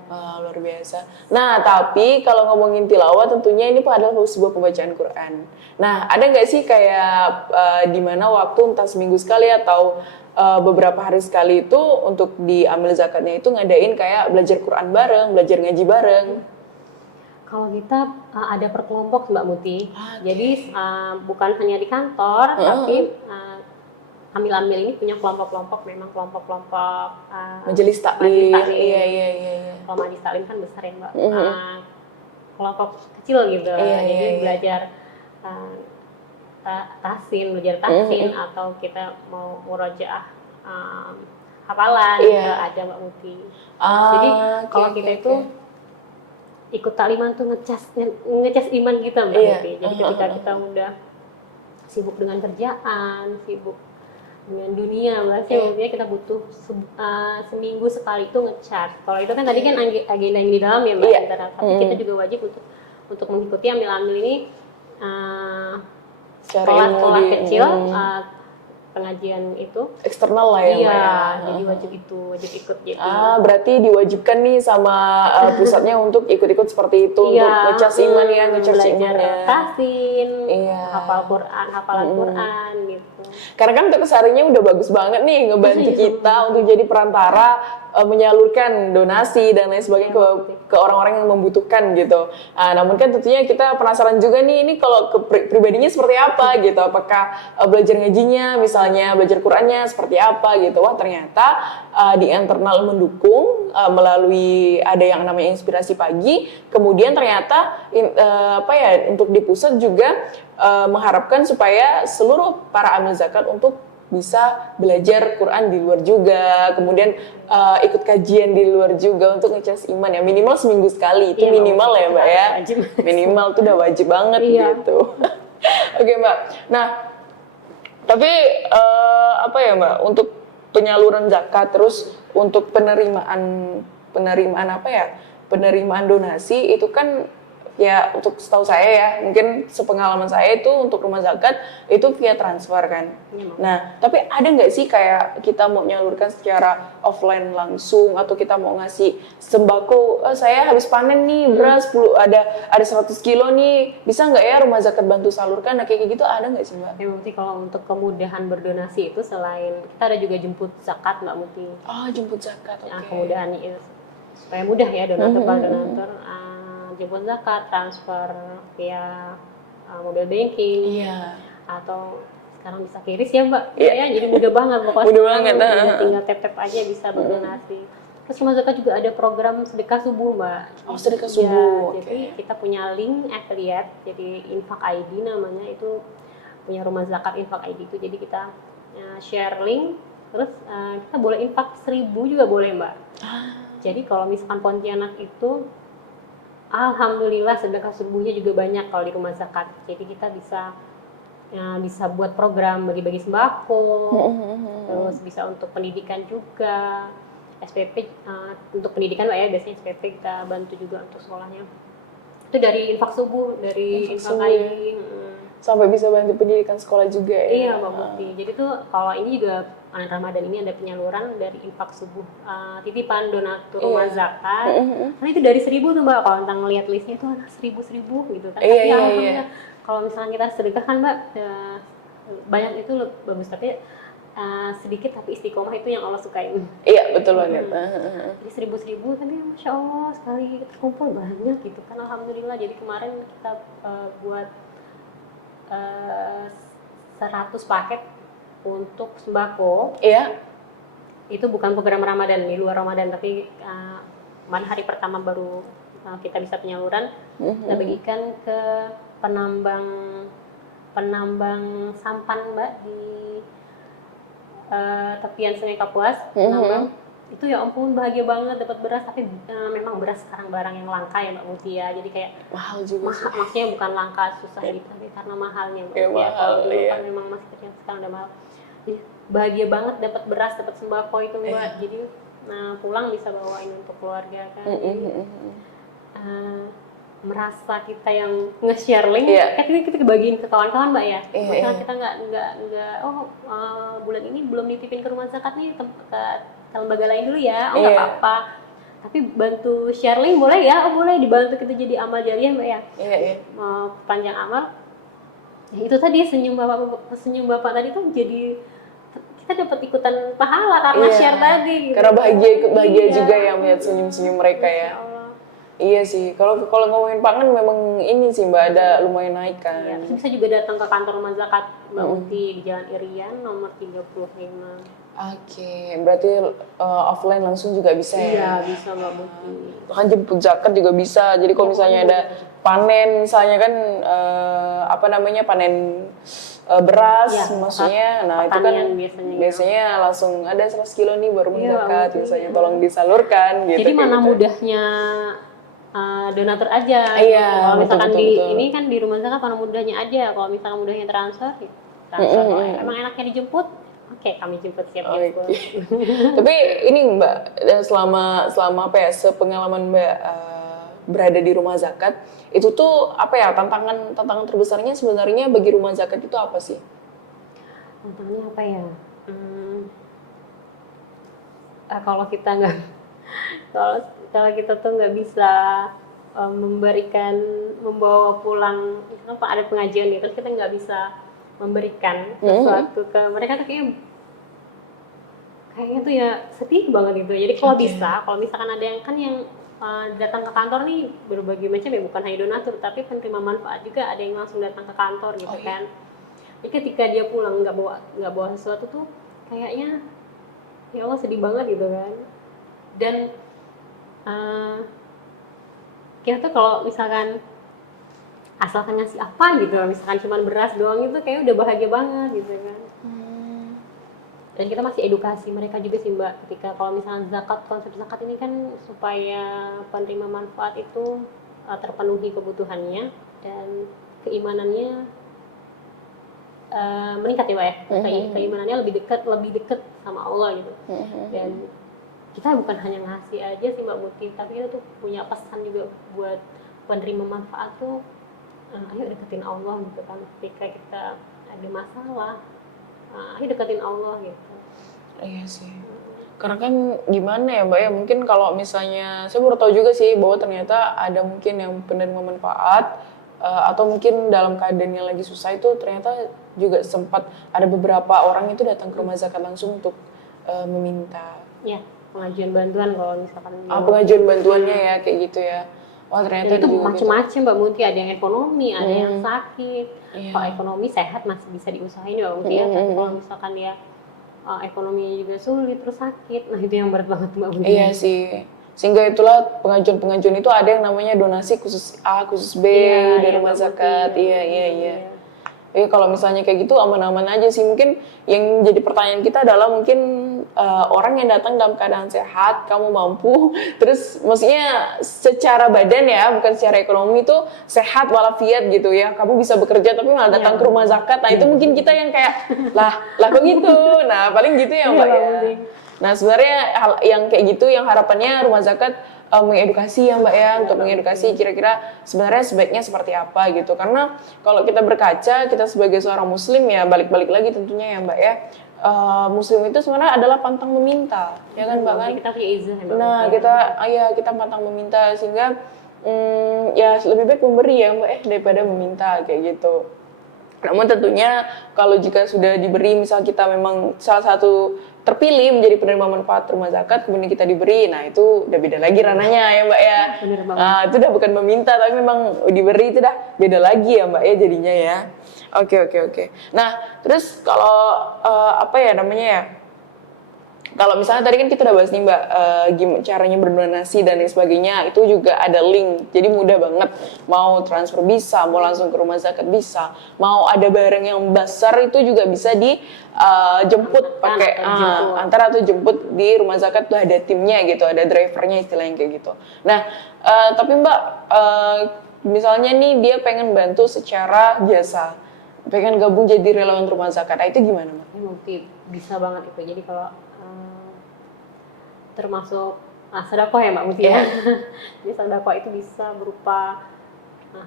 Luar biasa. Nah, tapi kalau ngomongin tilawah tentunya ini adalah sebuah pembacaan Quran. Nah, ada nggak sih kayak di mana waktu entah seminggu sekali atau beberapa hari sekali itu untuk diambil zakatnya itu ngadain kayak belajar Quran bareng, belajar ngaji bareng? Kalau kita ada per kelompok Mbak Muti, Oke. jadi bukan hanya di kantor, tapi amil-amil ini punya kelompok-kelompok, memang kelompok-kelompok Majelis taklim. Iya. Kalau majelis taklim kan besar ya Mbak. Kelompok kecil gitu, jadi belajar belajar tahsin atau kita mau murojaah hafalan gitu, ada Mbak Muti. Jadi kalau kita itu ikut takliman tuh ngecas iman kita Mbak Muti. Jadi ketika kita udah sibuk dengan kerjaan, sibuk dengan dunia, maksudnya kita butuh seminggu sekali itu ngecas. Kalau itu kan tadi kan agenda yang di dalam ya Mbak, tapi kita juga wajib untuk mengikuti amil-amil ini kelas kecil, pengajian itu eksternal lah ya Mbak ya. Jadi wajib ikut jadi. Berarti diwajibkan nih sama pusatnya untuk ikut-ikut seperti itu untuk ngecas iman ya, ngecas iman ya. Tahsin, hafalan Quran gitu. Karena kan untuk kesehariannya udah bagus banget nih ngebantu kita untuk jadi perantara menyalurkan donasi dan lain sebagainya ke orang-orang yang membutuhkan gitu. Namun kan tentunya kita penasaran juga nih, ini kalau pribadinya seperti apa gitu. Apakah belajar ngajinya misalnya, belajar Qurannya seperti apa gitu. Wah ternyata di internal mendukung melalui ada yang namanya inspirasi pagi. Kemudian ternyata untuk di pusat juga mengharapkan supaya seluruh para amil zakat untuk bisa belajar Quran di luar juga, kemudian ikut kajian di luar juga untuk ngecas iman ya, minimal seminggu sekali itu minimal ya Mbak ya, minimal itu udah wajib banget gitu. Oke Mbak, nah tapi Mbak untuk penyaluran zakat terus untuk penerimaan donasi itu kan ya untuk setahu saya ya, mungkin sepengalaman saya itu untuk rumah zakat itu via transfer kan. Nah, tapi ada nggak sih kayak kita mau menyalurkan secara offline langsung atau kita mau ngasih sembako, saya habis panen nih beras ada 100 kilo nih, bisa nggak ya rumah zakat bantu salurkan? Nah kayak gitu ada nggak sih Mbak? Ya Muti, kalau untuk kemudahan berdonasi itu selain kita ada juga jemput zakat Mbak Muti. Jemput zakat. Nah, kemudahan itu supaya mudah ya donatur jemput zakat, transfer via mobile banking, atau sekarang bisa kiris ya Mbak, ya jadi mudah banget pokoknya. Mudah banget, tinggal tap aja bisa berdonasi. Terus rumah zakat juga ada program sedekah subuh Mbak. Sedekah subuh. Jadi kita punya link affiliate, jadi Infak ID namanya, itu punya rumah zakat Infak ID itu. Jadi kita share link, terus kita boleh infak 1.000 juga boleh Mbak. Jadi kalau misalkan Pontianak itu alhamdulillah sedekah subuhnya juga banyak kalau di rumah zakat. Jadi kita bisa buat program bagi-bagi sembako, terus bisa untuk pendidikan juga, SPP untuk pendidikan Mbak ya, biasanya SPP kita bantu juga untuk sekolahnya. Itu dari infak subuh, dari infak ID. Sampai bisa bantu pendidikan sekolah juga ya. Iya Mbak Muti. Jadi tuh kalau ini juga Ramadan ini ada penyaluran dari infak subuh, titipan donatur rumah zakat. Karena itu dari 1.000 tuh Mbak, kalau tentang ngeliat listnya itu 1.000 gitu kan. Tapi alhamdulillah kalau misalnya kita sedekah kan Mbak, banyak itu bagus, tapi sedikit tapi istiqomah itu yang Allah sukai. Iya betul banget. Jadi 1.000 tapi Masya Allah sekali terkumpul banyak gitu kan, alhamdulillah. Jadi kemarin kita buat 100 paket untuk sembako. Itu bukan program Ramadan, di luar Ramadan, tapi hari pertama baru kita bisa penyaluran. Kita bagikan ke penambang sampan Mbak di tepian Sungai Kapuas, penambang. itu ya ampun bahagia banget dapat beras, tapi memang beras sekarang barang yang langka ya Mbak Mutia ya, jadi kayak Mahal juga sih. maksudnya bukan langka susah gitu, tapi karena mahalnya Mbak Ya, Mutia. mahal, Kalau dulu iya. kan memang masih kecil, sekarang udah mahal. Jadi bahagia banget dapat beras, dapat sembako itu Mbak. Iya. Jadi pulang bisa bawain untuk keluarga kan. Jadi, merasa kita yang nge-share link, Iya. kan kita bagiin ke kawan-kawan Mbak ya. Iya, Misalnya iya. kita nggak bulan ini belum nitipin ke rumah zakat nih ke lembaga lain dulu ya, nggak Iya. apa-apa. Tapi bantu share link boleh ya, boleh dibantu kita jadi amal jariah Mbak ya. Iya, iya. Panjang amal. Ya itu tadi senyum bapak tadi tuh jadi kita dapat ikutan pahala karena Iya. share tadi. Gitu. Karena bahagia Iya. juga ya melihat senyum-senyum mereka ya. Masya Allah. Iya sih, kalau ngomongin pangan memang ini sih Mbak, ada lumayan naik kan. Ya, terus bisa juga datang ke kantor rumah zakat Mbak Uti di Jalan Irian nomor 35. Oke, berarti offline langsung juga bisa ya? Iya, bisa Mbak Uti. Kan jemput zakat juga bisa, jadi kalau misalnya ada panen, misalnya kan panen beras, Iya, maksudnya, nah itu kan pertanian biasanya. langsung ada 100 kilo nih baru Iya, zakat, betul. misalnya tolong disalurkan gitu. Jadi kayak mana gitu. mudahnya donatur aja. Iya, Kalau misalkan betul. ini kan di rumah zakat mana mudahnya aja. Kalau misalkan mudahnya transfer, ya transfer. Kalau emang enaknya dijemput, oke kami jemput siap jemput. Tapi ini Mbak, selama sepengalaman Mbak berada di rumah zakat, itu tuh apa ya tantangan terbesarnya sebenarnya bagi rumah zakat itu apa sih? Tantangannya apa ya? Kalau kita nggak, kalau kita tuh nggak bisa membawa pulang, misalkan Pak ada pengajian nih, terus kita nggak bisa memberikan sesuatu ke mereka tuh kayaknya tuh ya sedih banget gitu. Jadi kalau bisa, kalau misalkan ada yang datang ke kantor nih berbagai macam ya, bukan hanya donatur tapi penerima manfaat juga ada yang langsung datang ke kantor gitu kan. Jadi ketika dia pulang nggak bawa sesuatu tuh kayaknya ya Allah sedih banget gitu kan. Dan kita tuh kalau misalkan asalkan ngasih apa gitu, misalkan cuma beras doang itu kayak udah bahagia banget gitu kan. Dan kita masih edukasi mereka juga sih Mbak, ketika kalau misalnya zakat, konsep zakat ini kan supaya penerima manfaat itu terpenuhi kebutuhannya dan keimanannya meningkat ya Mbak ya. Keimanannya lebih dekat sama Allah gitu. Dan kita bukan hanya ngasih aja sih Mbak Muti, tapi kita tuh punya pesan juga buat penerima manfaat tuh, ayo deketin Allah gitu kan. Ketika kita ada masalah, ayo deketin Allah gitu. Iya sih. Karena kan gimana ya Mbak ya, mungkin kalau misalnya saya baru tahu juga sih bahwa ternyata ada mungkin yang penerima manfaat atau mungkin dalam keadaan yang lagi susah itu ternyata juga sempat ada beberapa orang itu datang ke rumah zakat langsung untuk meminta. Ya, pengajuan bantuan kalau misalkan Pengajuan bantuannya ya kayak gitu ya. Wah ternyata itu juga macam-macam Mbak Muti, ada yang ekonomi, ada yang sakit. Iya. Kalau ekonomi sehat masih bisa diusahain Mbak Muti ya, tapi kalau misalkan dia ekonominya juga sulit terus sakit, nah itu yang berat banget Mbak Muti. Iya sih. Sehingga itulah pengajuan-pengajuan itu ada yang namanya donasi khusus A, khusus B dari rumah zakat. Iya. Jadi kalau misalnya kayak gitu aman-aman aja sih. Mungkin yang jadi pertanyaan kita adalah mungkin orang yang datang dalam keadaan sehat, kamu mampu, terus maksudnya secara badan ya, bukan secara ekonomi itu sehat walafiat gitu ya. Kamu bisa bekerja tapi malah datang ke rumah zakat. Nah itu mungkin kita yang kayak lah kok gitu. Nah paling gitu ya Mbak ya. Nah sebenarnya hal yang kayak gitu yang harapannya rumah zakat mengedukasi ya Mbak ya, untuk mengedukasi kira-kira sebenarnya sebaiknya seperti apa gitu. Karena kalau kita berkaca, kita sebagai seorang muslim ya, balik-balik lagi tentunya ya Mbak ya, muslim itu sebenarnya adalah pantang meminta, ya kan Mbak kan? Kita punya izin ya Mbak. Nah kita pantang meminta, sehingga ya lebih baik memberi ya Mbak daripada meminta kayak gitu. Namun tentunya kalau jika sudah diberi, misal kita memang salah satu terpilih menjadi penerima manfaat rumah zakat, kemudian kita diberi, nah itu udah beda lagi rananya ya Mbak ya. Bener banget. Nah itu udah bukan meminta, tapi memang diberi, itu udah beda lagi ya Mbak ya jadinya ya. Oke. Nah terus kalau Kalau misalnya tadi kan kita udah bahas nih Mbak, gimana caranya berdonasi dan lain sebagainya, itu juga ada link. Jadi mudah banget, mau transfer bisa, mau langsung ke rumah zakat bisa, mau ada barang yang besar itu juga bisa dijemput pakai antar atau jemput di rumah zakat tuh ada timnya gitu, ada drivernya istilahnya kayak gitu. Nah, tapi Mbak, misalnya nih dia pengen bantu secara jasa, pengen gabung jadi relawan rumah zakat, nah itu gimana Mbak? Ini mungkin bisa banget itu. Jadi kalau termasuk sedekah ya Mbak Muti ya. Jadi sedekah itu bisa berupa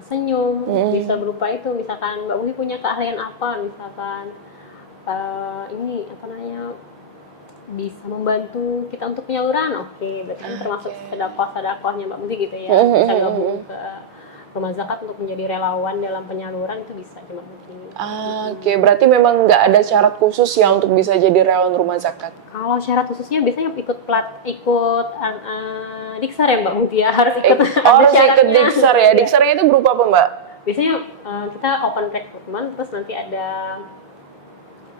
senyum, bisa berupa itu misalkan Mbak Muti punya keahlian apa, misalkan ini apa namanya bisa membantu kita untuk penyaluran, oke, berarti kan termasuk sedekahnya Mbak Muti gitu ya. Bisa gabung ke rumah zakat untuk menjadi relawan dalam penyaluran, itu bisa Mbak Muti. Oke, berarti memang nggak ada syarat khusus ya untuk bisa jadi relawan rumah zakat? Kalau syarat khususnya biasanya ikut Diksar ya Mbak Muti ya, harus ikut. Harus ikut Diksar ya. Diksarnya itu berupa apa Mbak? Biasanya kita open recruitment, terus nanti ada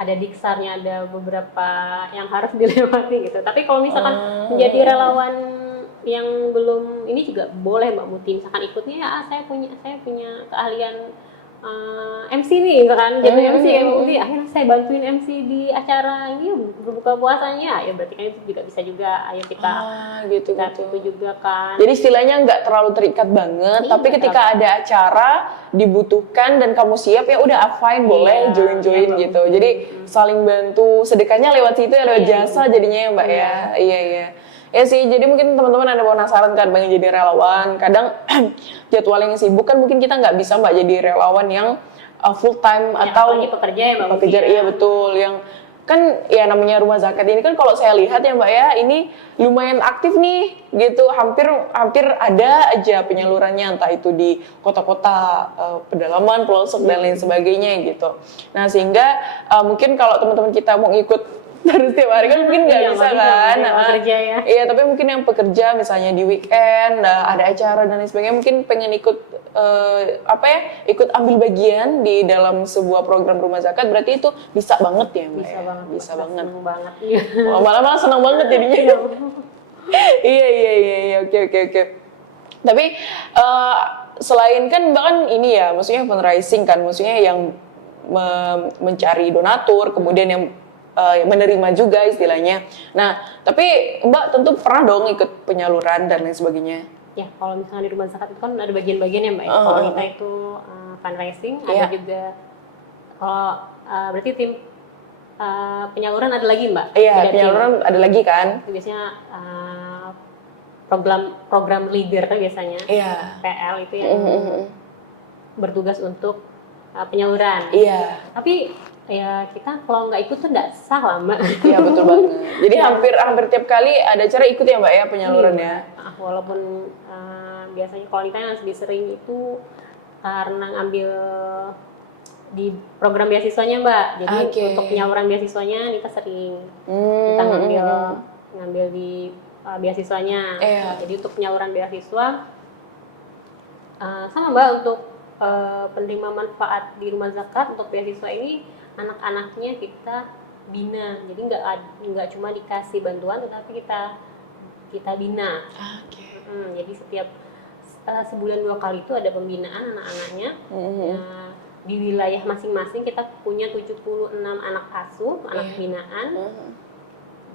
Diksarnya, ada beberapa yang harus dilewati gitu. Tapi kalau misalkan menjadi relawan yang belum ini juga boleh Mbak Muti, misalkan ikutnya ya saya punya keahlian MC nih misalkan jadi MC ya Mbak Muti, akhirnya saya bantuin MC di acara ini berbuka puasanya, ya berarti kan itu juga bisa juga, ayo kita gitu. itu juga kan. Jadi istilahnya nggak terlalu terikat banget, tapi ketika ada acara dibutuhkan dan kamu siap ya udah fine, boleh join gitu. Jadi saling bantu, sedekahnya lewat situ ya, lewat jasa jadinya ya Mbak ya. Iya. Ya sih, jadi mungkin teman-teman ada penasaran kan pengen jadi relawan. Kadang jadwalnya sibuk kan, mungkin kita nggak bisa Mbak jadi relawan yang full time Ya, atau pekerja ya Mbak Muti. pekerja, iya betul. Yang kan ya namanya rumah zakat ini kan kalau saya lihat ya Mbak ya, ini lumayan aktif nih gitu. Hampir ada aja penyalurannya, entah itu di kota-kota pedalaman, pelosok dan lain sebagainya gitu. Nah, sehingga mungkin kalau teman-teman kita mau ikut terus tiap hari kan mungkin nggak bisa kan, pekerja ya. Iya, tapi mungkin yang pekerja misalnya di weekend ada acara dan lain sebagainya, mungkin pengen ikut ikut ambil bagian di dalam sebuah program rumah zakat, berarti itu bisa banget ya Mbak. Bisa banget. Seneng banget. Iya. Malah senang banget jadinya. Iya, oke. Tapi selain kan Mbak kan ini ya, maksudnya fundraising kan, maksudnya yang mencari donatur, kemudian yang menerima juga istilahnya. Nah, tapi Mbak tentu pernah dong ikut penyaluran dan lain sebagainya. Ya, kalau misalnya di rumah zakat itu kan ada bagian-bagian ya Mbak. Kalau kita itu fundraising, ada juga kalau berarti tim penyaluran ada lagi Mbak. Iya, penyaluran ada lagi kan. Itu biasanya program leader biasanya. PL itu yang bertugas untuk penyaluran. Iya. Tapi ya kita kalau nggak ikut tuh nggak sah lah Mbak. Iya betul banget. Jadi hampir tiap kali ada acara ikut ya Mbak ya penyalurannya. Walaupun biasanya kalau kita yang lebih sering itu karena ngambil di program beasiswanya Mbak. Jadi untuk penyaluran beasiswanya kita sering kita ngambil di beasiswanya. Jadi untuk penyaluran beasiswa sama Mbak, untuk penerima manfaat di rumah zakat untuk beasiswa ini anak-anaknya kita bina, jadi nggak cuma dikasih bantuan, tetapi kita bina. Jadi setiap sebulan 2 kali itu ada pembinaan anak-anaknya. Di wilayah masing-masing kita punya 76 anak asuh, anak binaan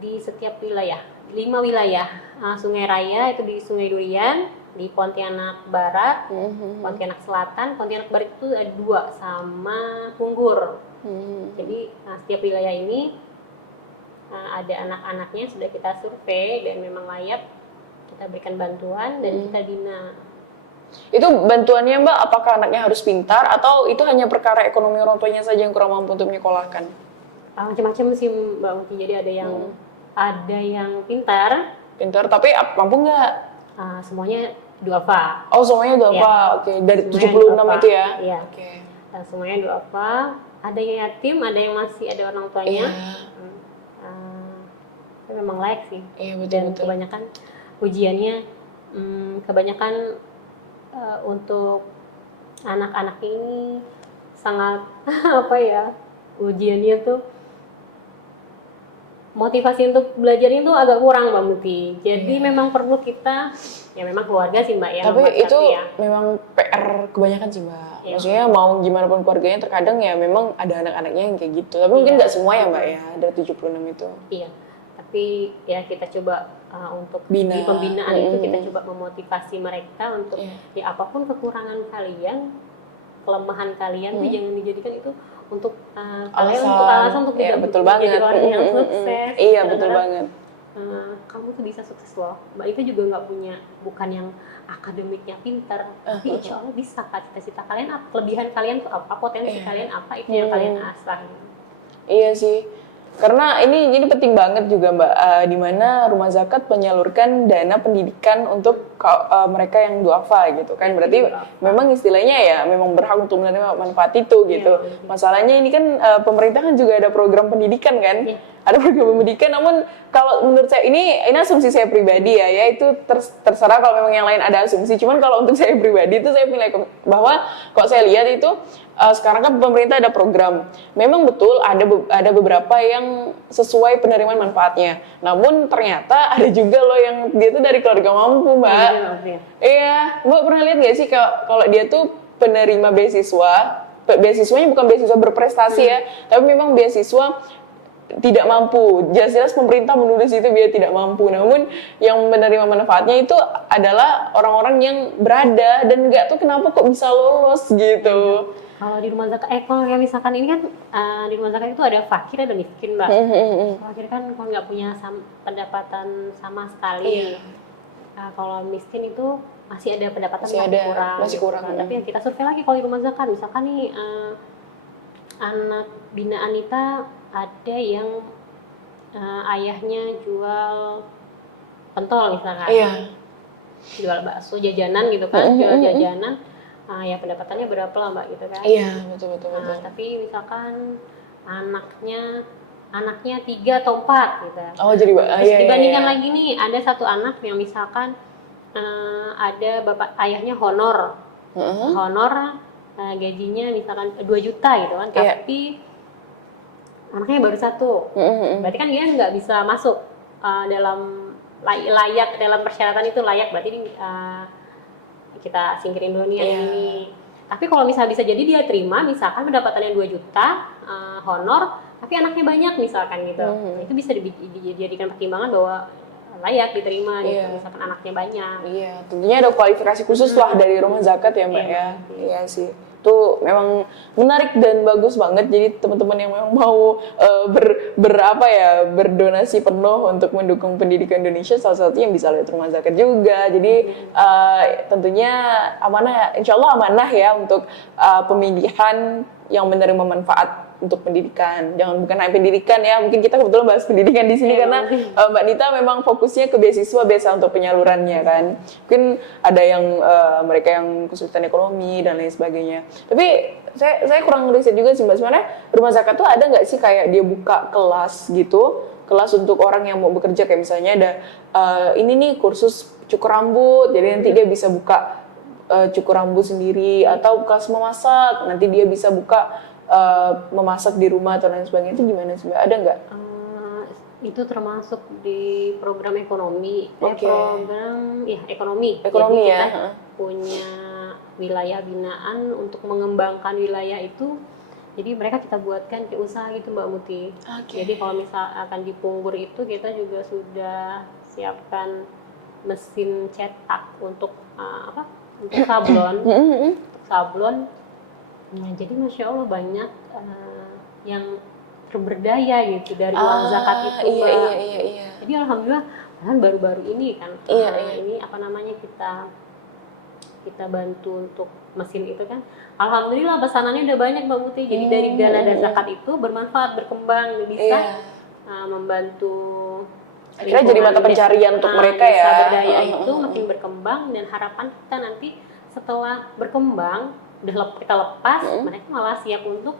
di setiap wilayah, 5 wilayah. Sungai Raya itu di Sungai Durian, di Pontianak Barat, Pontianak Selatan, Pontianak Barat itu ada 2, sama Punggur. Jadi setiap wilayah ini ada anak-anaknya sudah kita survei dan memang layak kita berikan bantuan dan kita bina. Itu bantuannya Mbak, apakah anaknya harus pintar atau itu hanya perkara ekonomi orang tuanya saja yang kurang mampu untuk menyekolahkan? Macam-macam sih Mbak Muti, jadi ada yang pintar tapi mampu nggak? Semuanya duafa. Oh, semuanya duafa. Oke. Dari 76 itu ya? Iya. Semuanya duafa. Ada yang yatim, ada yang masih ada orang tuanya. Tapi memang layak sih. Dan kebanyakan ujiannya, kebanyakan untuk anak-anak ini sangat ujiannya tuh motivasi untuk belajarnya itu agak kurang Mbak Muti. Jadi memang perlu kita, ya memang keluarga sih Mbak ya. Tapi nomor itu satu ya. memang PR kebanyakan sih Mbak. Iya. Maksudnya mau gimana pun keluarganya terkadang ya memang ada anak-anaknya yang kayak gitu. Tapi mungkin nggak semua ya Mbak ya, ada 76 itu. Iya. Tapi ya kita coba untuk Bina. di pembinaan itu kita coba memotivasi mereka untuk ya apapun kekurangan kalian, kelemahan kalian tuh jangan dijadikan itu untuk kalian untuk alasan untuk ya, tidak betul banget. jadi orang yang sukses. Iya betul banget. Kamu tuh bisa sukses loh. Mbak itu juga nggak punya, bukan yang akademiknya pintar, tapi insya Allah bisa Kak, cita-cita kalian apa, kelebihan kalian tuh apa, potensi kalian apa, itu yang kalian asah. Iya sih. Karena ini penting banget juga Mbak, di mana rumah zakat menyalurkan dana pendidikan untuk mereka yang duafa gitu kan. Berarti memang istilahnya ya memang berhak untuk menerima manfaat itu gitu. Masalahnya ini kan pemerintah kan juga ada program pendidikan kan. Ada program pendidikan, namun kalau menurut saya ini asumsi saya pribadi ya itu terserah kalau memang yang lain ada asumsi. Cuman kalau untuk saya pribadi itu saya pilih bahwa kalau saya lihat itu sekarang kan pemerintah ada program. Memang betul ada beberapa yang sesuai penerimaan manfaatnya. Namun ternyata ada juga loh yang dia tuh dari keluarga mampu, Mbak. Iya, Mbak pernah lihat nggak sih kalau dia tuh penerima beasiswa, beasiswanya bukan beasiswa berprestasi ya, tapi memang beasiswa tidak mampu. Jelas-jelas pemerintah menulis itu biar tidak mampu. Namun yang menerima manfaatnya itu adalah orang-orang yang berada dan nggak tuh kenapa kok bisa lolos gitu. Kalau di rumah zakat, kalau kayak misalkan ini kan di rumah zakat itu ada fakir ada miskin Mbak. Fakir kan kalau nggak punya pendapatan sama sekali. Kalau miskin itu masih ada pendapatan masih kurang. Tapi yang kita survei lagi kalau di rumah zakat, misalkan nih anak binaan kita ada yang ayahnya jual pentol misalkan, jual bakso jajanan gitu kan, jual jajanan, ya pendapatannya berapa lah Mbak gitu kan? Iya betul. Tapi misalkan anaknya 3 atau 4 gitu. Oh jadi terus dibandingkan lagi nih ada satu anak yang misalkan ada ayahnya honor, gajinya misalkan 2 juta gitu kan, tapi anaknya baru 1, berarti kan dia nggak bisa masuk dalam layak dalam persyaratan itu layak, berarti ini kita singkirin dulu nih yang ini. Tapi kalau misalnya bisa jadi dia terima misalkan pendapatannya 2 juta honor, tapi anaknya banyak misalkan gitu, itu bisa dijadikan pertimbangan bahwa layak diterima gitu, misalkan anaknya banyak. Iya, tentunya ada kualifikasi khusus lah dari rumah zakat ya Mbak ya. Iya sih. Itu memang menarik dan bagus banget. Jadi teman-teman yang memang mau berdonasi penuh untuk mendukung pendidikan Indonesia, salah satunya yang bisa lihat rumah zakat juga. Jadi tentunya amanah, insya Allah amanah ya untuk pemilihan yang menerima manfaat untuk pendidikan. Jangan bukan hanya pendidikan ya. Mungkin kita kebetulan bahas pendidikan di sini karena Mbak Nita memang fokusnya ke beasiswa biasa untuk penyalurannya kan. Mungkin ada yang mereka yang kesulitan ekonomi dan lain sebagainya. Tapi saya kurang riset juga sih Mbak. Sebenarnya rumah zakat tuh ada nggak sih kayak dia buka kelas gitu, kelas untuk orang yang mau bekerja, kayak misalnya ada ini nih kursus cukur rambut, jadi nanti dia bisa buka cukur rambut sendiri, atau kelas memasak, nanti dia bisa buka memasak di rumah atau lain sebagainya. Itu gimana sih Mbak? Ada nggak? Itu termasuk di program ekonomi. Program ekonomi. Ekonomi. Jadi kita punya wilayah binaan untuk mengembangkan wilayah itu. Jadi mereka kita buatkan ke usaha gitu Mbak Muti. Jadi kalau misalkan di Punggur itu kita juga sudah siapkan mesin cetak untuk untuk sablon. Untuk sablon. Nah, jadi Masya Allah banyak yang terberdaya gitu dari uang zakat itu Mbak. Iya. Jadi Alhamdulillah baru-baru ini kan ini kita bantu untuk mesin itu kan. Alhamdulillah pesanannya udah banyak Mbak Muti. Jadi dari dana zakat itu bermanfaat, berkembang, bisa membantu. Akhirnya jadi mata pencarian untuk mereka ya. Berdaya itu makin berkembang, dan harapan kita nanti setelah berkembang udah kita lepas, mereka malah siap untuk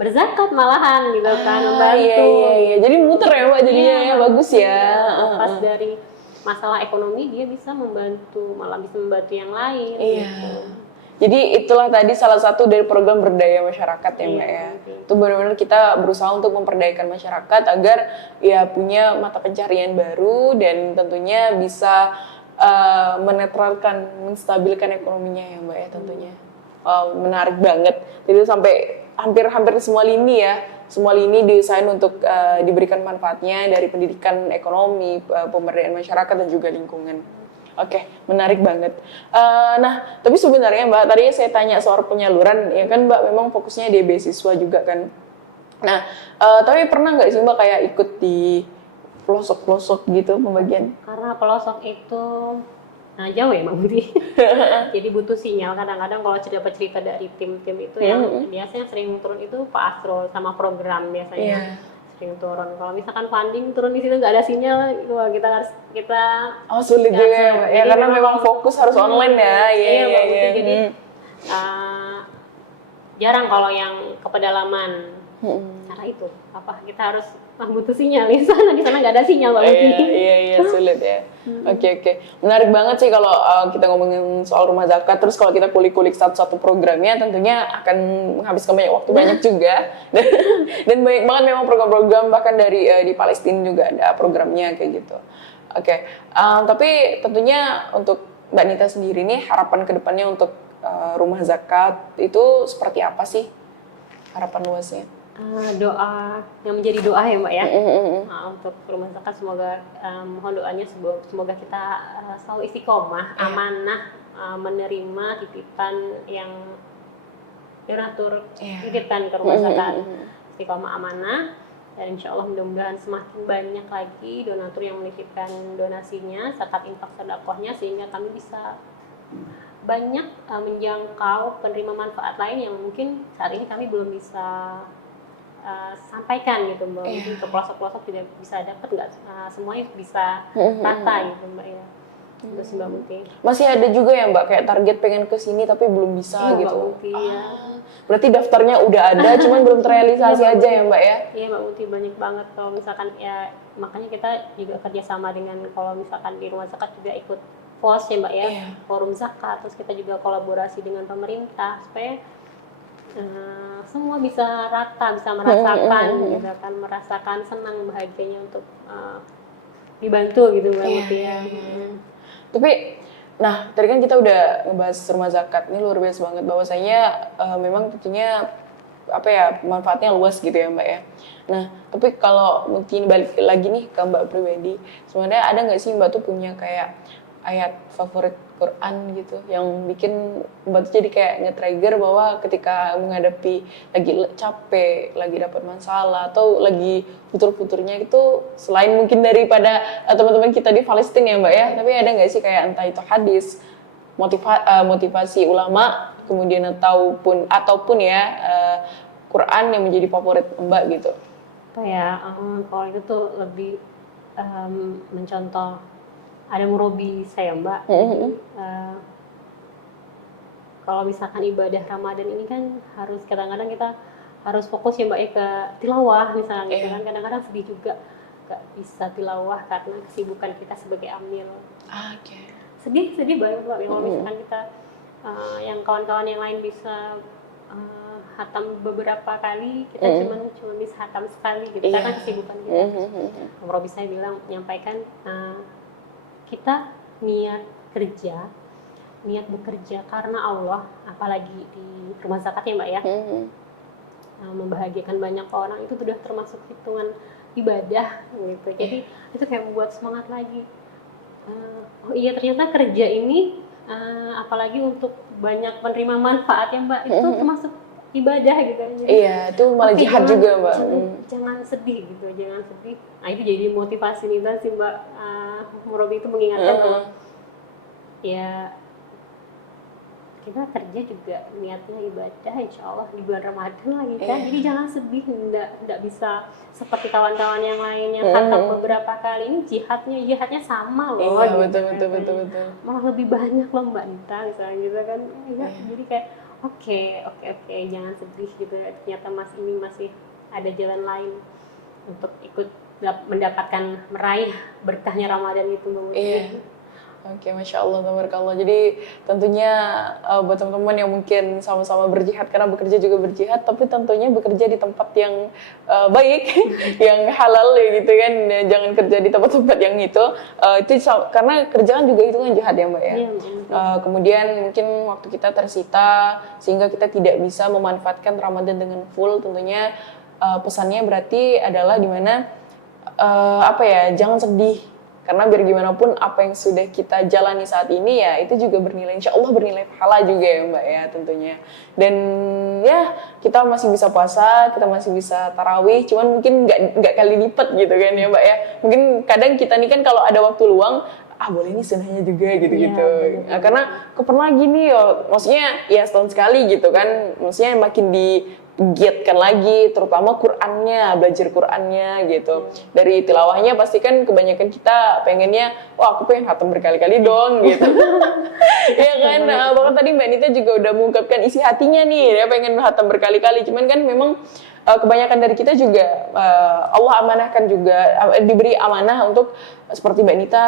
berzakat malahan gitu kan, membantu. Iya. Jadi muter ya Mbak jadinya ya, bagus ya. Lepas dari masalah ekonomi dia bisa membantu, malah bisa membantu yang lain. Iya. Gitu. Jadi itulah tadi salah satu dari program berdaya masyarakat ya Mbak ya. Itu benar-benar kita berusaha untuk memperdayakan masyarakat agar ya punya mata pencarian baru dan tentunya bisa menetralkan, menstabilkan ekonominya ya Mbak ya tentunya. Menarik banget. Jadi sampai hampir semua lini ya, semua lini didesain untuk diberikan manfaatnya dari pendidikan, ekonomi, pemberdayaan masyarakat dan juga lingkungan. Oke, menarik banget. Nah, tapi sebenarnya Mbak, tadi saya tanya soal penyaluran, ya kan Mbak memang fokusnya di beasiswa juga kan. Nah, tapi pernah nggak sih Mbak kayak ikut di pelosok-pelosok gitu pembagian? Karena pelosok itu jauh ya Mbak Budi. Jadi butuh sinyal. Kadang-kadang kalau dapat cerita dari tim-tim itu yang biasanya sering turun itu Pak Asrul sama program biasanya. Sering turun. Kalau misalkan funding turun di situ nggak ada sinyal, wah kita sulit juga ya, karena memang fokus harus online ya. Iya. Jadi jarang kalau yang ke pedalaman. Cara itu kita harus butuh sinyal di sana nggak ada sinyal Mbak Uti. Iya sulit ya. Oke. Menarik banget sih kalau kita ngomongin soal rumah zakat, terus kalau kita kulik-kulik satu-satu programnya tentunya akan menghabiskan banyak waktu banyak juga. Dan banyak banget memang program-program, bahkan dari di Palestina juga ada programnya kayak gitu. Oke. Tapi tentunya untuk Mbak Nita sendiri nih, harapan kedepannya untuk rumah zakat itu seperti apa sih harapan luasnya? Doa yang menjadi doa ya Mbak ya. Untuk rumah zakat semoga mohon doanya semoga kita selalu istiqomah, amanah, menerima titipan yang donatur titipkan ke rumah zakat. Istiqomah, amanah, dan insya Allah mudah-mudahan semakin banyak lagi donatur yang menitipkan donasinya, zakat, infak, sedekahnya, sehingga kami bisa banyak menjangkau penerima manfaat lain yang mungkin saat ini kami belum bisa sampaikan gitu Mbak. Mungkin ke pelosok-pelosok tidak bisa dapat, nggak semuanya bisa rata gitu Mbak ya. Itu sih Mbak Muti. Masih ada juga ya Mbak kayak target pengen ke sini tapi belum bisa gitu. Mbak Muti, ya. Berarti daftarnya udah ada cuman belum terrealisasi aja ya Mbak ya. Iya Mbak Muti, banyak banget kalau misalkan ya, makanya kita juga kerjasama dengan, kalau misalkan di rumah zakat juga ikut FOS ya Mbak ya, forum zakat, terus kita juga kolaborasi dengan pemerintah supaya semua bisa rata, bisa merasakan gitu kan, merasakan senang bahagianya untuk dibantu gitu Mbak Muti ya. Tapi nah tadi kan kita udah ngebahas rumah zakat, ini luar biasa banget bahwasanya memang tentunya manfaatnya luas gitu ya Mbak ya. Nah tapi kalau mungkin balik lagi nih ke Mbak pribadi, sebenarnya ada nggak sih Mbak tuh punya kayak ayat favorit Quran gitu yang bikin Mbak tuh jadi kayak nge-trigger bahwa ketika menghadapi lagi capek, lagi dapat masalah atau lagi futur-futurnya itu, selain mungkin daripada teman-teman kita di Palestina ya Mbak ya, tapi ada nggak sih kayak entah itu hadis, motivasi ulama, kemudian ataupun ya Quran yang menjadi favorit Mbak gitu? Kalau itu tuh lebih mencontoh ada murabi saya Mbak. Kalau misalkan ibadah Ramadan ini kan harus kadang-kadang kita harus fokus ya Mbak ya ke tilawah misalnya gitu kan. Kadang-kadang sedih juga nggak bisa tilawah karena kesibukan kita sebagai amil. Sedih banget Mbak. Kalau misalkan kita yang kawan-kawan yang lain bisa hatam beberapa kali, kita cuma bisa hatam sekali gitu karena kesibukan kita. Murabi saya bilang, menyampaikan kita niat bekerja karena Allah, apalagi di rumah zakat ya Mbak ya, membahagiakan banyak orang, itu sudah termasuk hitungan ibadah gitu. Jadi itu kayak membuat semangat lagi. Oh iya, ternyata kerja ini apalagi untuk banyak penerima manfaat ya Mbak, itu termasuk ibadah gitu. Iya, itu malah jihad juga Mbak. Jangan sedih gitu, jangan sedih. Nah itu jadi motivasi nih sih Mbak. Murabi itu mengingatkan bahwa ya kita kerja juga niatnya ibadah, insya Allah di bulan Ramadan lagi kan. Jadi jangan sedih, nggak bisa seperti kawan-kawan yang lain yang khatam beberapa kali. Ini jihadnya sama loh. Betul. Malah lebih banyak loh Mbak Nita misalnya gitu kan. Jadi kayak oke, jangan sedih gitu. Ternyata masih ada jalan lain untuk ikut mendapatkan, meraih berkahnya Ramadan itu. Oke, Masya Allah, tabarakallah. Jadi tentunya buat teman-teman yang mungkin sama-sama berjihad, karena bekerja juga berjihad, tapi tentunya bekerja di tempat yang baik, yang halal ya gitu kan. Jangan kerja di tempat-tempat yang karena kerjaan juga itu kan jihad ya Mbak ya. Iya, Kemudian mungkin waktu kita tersita, sehingga kita tidak bisa memanfaatkan Ramadan dengan full. Tentunya pesannya berarti adalah dimana jangan sedih. Karena biar gimana pun apa yang sudah kita jalani saat ini ya itu juga bernilai, insya Allah bernilai pahala juga ya Mbak ya tentunya. Dan ya kita masih bisa puasa, kita masih bisa tarawih, cuman mungkin nggak kali lipat gitu kan ya Mbak ya. Mungkin kadang kita nih kan kalau ada waktu luang, boleh nih sunahnya juga gitu-gitu. Ya, Karena aku pernah gini maksudnya ya setahun sekali gitu kan, maksudnya makin digiatkan lagi, terutama Qur'annya, belajar Qur'annya gitu. Dari tilawahnya pasti kan kebanyakan kita pengennya, aku pengen khatam berkali-kali dong gitu. Iya kan, bahkan tadi Mbak Nita juga udah mengungkapkan isi hatinya nih, dia pengen khatam berkali-kali, cuman kan memang kebanyakan dari kita juga Allah amanahkan juga, diberi amanah untuk seperti Mbak Nita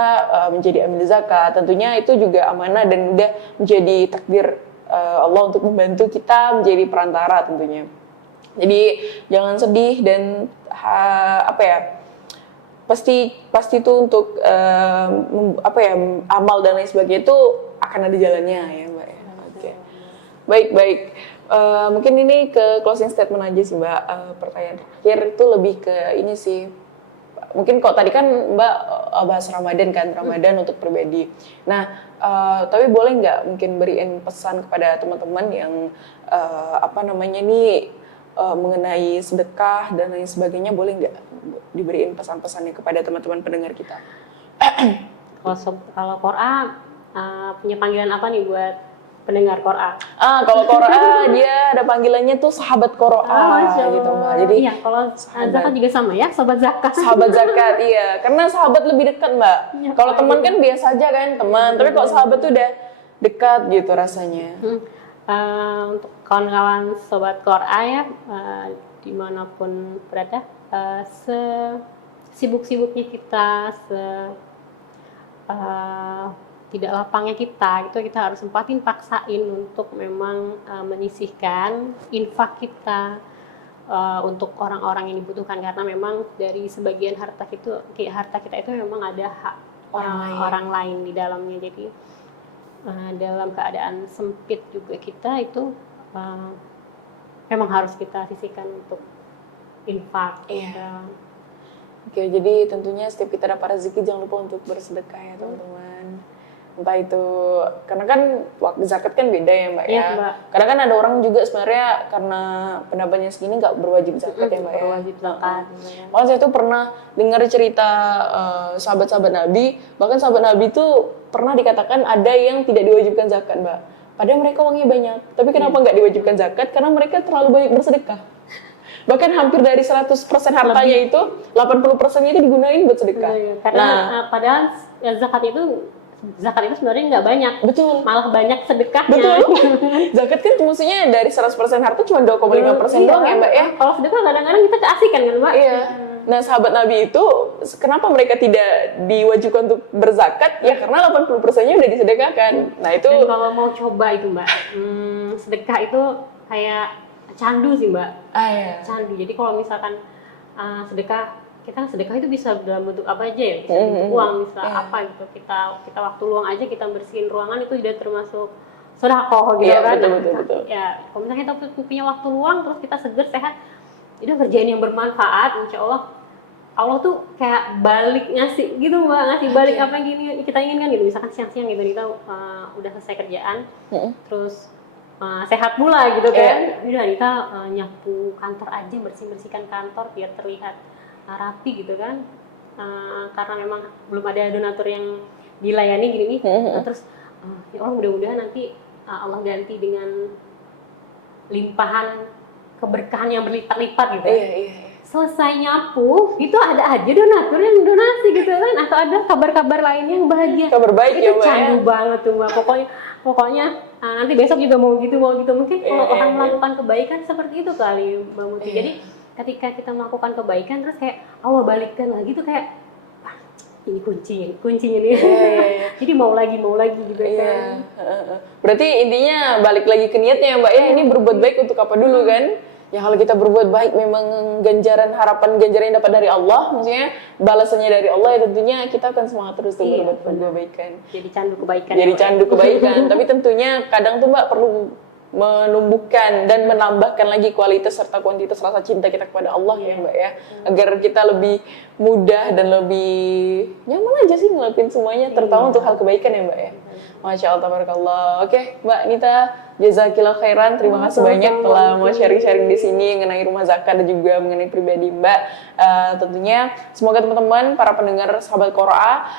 menjadi amil zakat. Tentunya itu juga amanah dan udah menjadi takdir Allah untuk membantu kita menjadi perantara tentunya. Jadi jangan sedih dan pasti itu untuk amal dan lain sebagainya itu akan ada jalannya ya Mbak ya. Oke. Baik. Mungkin ini ke closing statement aja sih Mbak. Pertanyaan terakhir itu lebih ke ini sih. Mungkin kok tadi kan Mbak bahas Ramadan untuk pribadi. Nah, tapi boleh nggak mungkin beriin pesan kepada teman-teman yang mengenai sedekah dan lain sebagainya, boleh nggak diberiin pesan-pesannya kepada teman-teman pendengar kita? Kalau Qur'an punya panggilan apa nih buat pendengar Qur'an? Kalau Qur'an dia ada panggilannya tuh sahabat Qur'an gitu Mbak. Jadi iya, kalau zakat juga sama ya, sobat zakat. Sahabat zakat, iya. Karena sahabat lebih dekat Mbak. Ya, kalau teman kan biasa aja kan teman, tapi kalau sahabat tuh udah dekat gitu rasanya. Untuk kawan-kawan sobat Qur'an ya, dimanapun berada, sibuk-sibuknya kita, tidak lapangnya kita harus paksain untuk memang menyisihkan infak kita untuk orang-orang yang dibutuhkan, karena memang dari sebagian harta kita itu memang ada hak orang lain di dalamnya. Jadi dalam keadaan sempit juga kita itu memang harus kita sisihkan untuk infak. Iya. Oke, jadi tentunya setiap kita dapat rezeki jangan lupa untuk bersedekah ya teman-teman. Entah itu, karena kan waktu zakat kan beda ya Mbak ya. Mbak. Karena kan ada orang juga sebenarnya karena pendapatnya segini nggak berwajib zakat ya Mbak ya. Berwajib zakat. Makanya saya tuh pernah dengar cerita sahabat-sahabat Nabi, bahkan sahabat Nabi tuh pernah dikatakan ada yang tidak diwajibkan zakat Mbak. Padahal mereka uangnya banyak, tapi kenapa nggak diwajibkan zakat? Karena mereka terlalu banyak bersedekah. Bahkan hampir dari 100% hartanya itu, 80%-nya itu digunain buat sedekah. Karena padahal ya, zakat itu sebenarnya nggak banyak. Betul. Malah banyak sedekahnya. Betul. Zakat kan maksudnya dari 100% harta cuma 2,5% doang ya Mbak ya. Kalau sedekah kadang-kadang kita keasikan kan Mbak. Iya. Nah sahabat Nabi itu, kenapa mereka tidak diwajibkan untuk berzakat? Ya karena 80%-nya udah disedekahkan. Nah itu. Dan kalau mau coba itu Mbak, sedekah itu kayak candu sih Mbak. Iya. Candu. Jadi kalau misalkan sedekah itu bisa dalam bentuk apa aja ya, bisa bentuk uang, bisa apa gitu, kita waktu luang aja kita bersihin ruangan itu sudah termasuk sedekah gitu kan. Betul. Ya kalau misalnya kita punya waktu luang terus kita seger sehat, itu kerjaan yang bermanfaat, insya Allah tuh kayak balik ngasih gitu Mbak, ngasih balik apa yang gini kita inginkan gitu. Misalkan siang-siang gitu kita udah selesai kerjaan, terus sehat pula gitu kan, udah kita nyapu kantor aja, bersihkan kantor biar terlihat rapi gitu kan, karena memang belum ada donatur yang dilayani gini nih. Terus ya Allah mudah-mudahan nanti Allah ganti dengan limpahan keberkahan yang berlipat-lipat gitu. Iya. Selesai nyapu itu ada aja donatur yang donasi gitu kan, atau ada kabar-kabar lain yang bahagia. Kabar baik itu ya Mbak. Candu banget tuh Mbak. Pokoknya nanti besok juga mau gitu mungkin kalau orang melakukan kebaikan seperti itu kali Mbak Muti. Jadi ketika kita melakukan kebaikan terus kayak Allah balikkan lagi tuh kayak ini kuncinya nih. Iya. Jadi mau lagi gitu kan. Iya. Berarti intinya balik lagi ke niatnya ya Mbak ya, ini berbuat baik untuk apa dulu kan? Ya kalau kita berbuat baik memang harapan ganjaran yang dapat dari Allah, maksudnya balasannya dari Allah ya tentunya kita akan semangat terus tuh Iya, berbuat kebaikan. Jadi candu kebaikan. Jadi ya, Mbak. candu kebaikan, tapi tentunya kadang tuh Mbak perlu menumbuhkan dan menambahkan lagi kualitas serta kuantitas rasa cinta kita kepada Allah ya Mbak ya, agar kita lebih mudah dan lebih nyaman aja sih ngelakuin semuanya, terutama untuk hal kebaikan ya Mbak ya. Masya Allah, tabarakallah. Oke Mbak Nita, jazakillah khairan, terima kasih banyak telah mau sharing-sharing di sini mengenai rumah zakat dan juga mengenai pribadi Mbak. Tentunya semoga teman-teman para pendengar sahabat Qur'an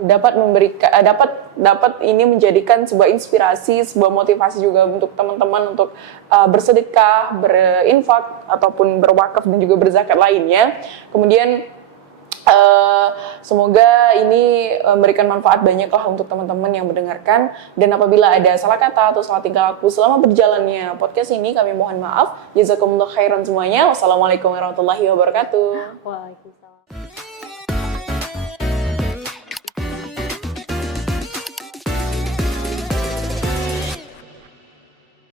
dapat memberikan dapat ini menjadikan sebuah inspirasi, sebuah motivasi juga untuk teman-teman untuk bersedekah, berinfak ataupun berwakaf dan juga berzakat lainnya. Kemudian semoga ini memberikan manfaat banyak lah untuk teman-teman yang mendengarkan, dan apabila ada salah kata atau salah tingkah laku selama berjalannya podcast ini kami mohon maaf. Jazakumullah khairan semuanya. Wassalamualaikum warahmatullahi wabarakatuh. Waalaikumsalam.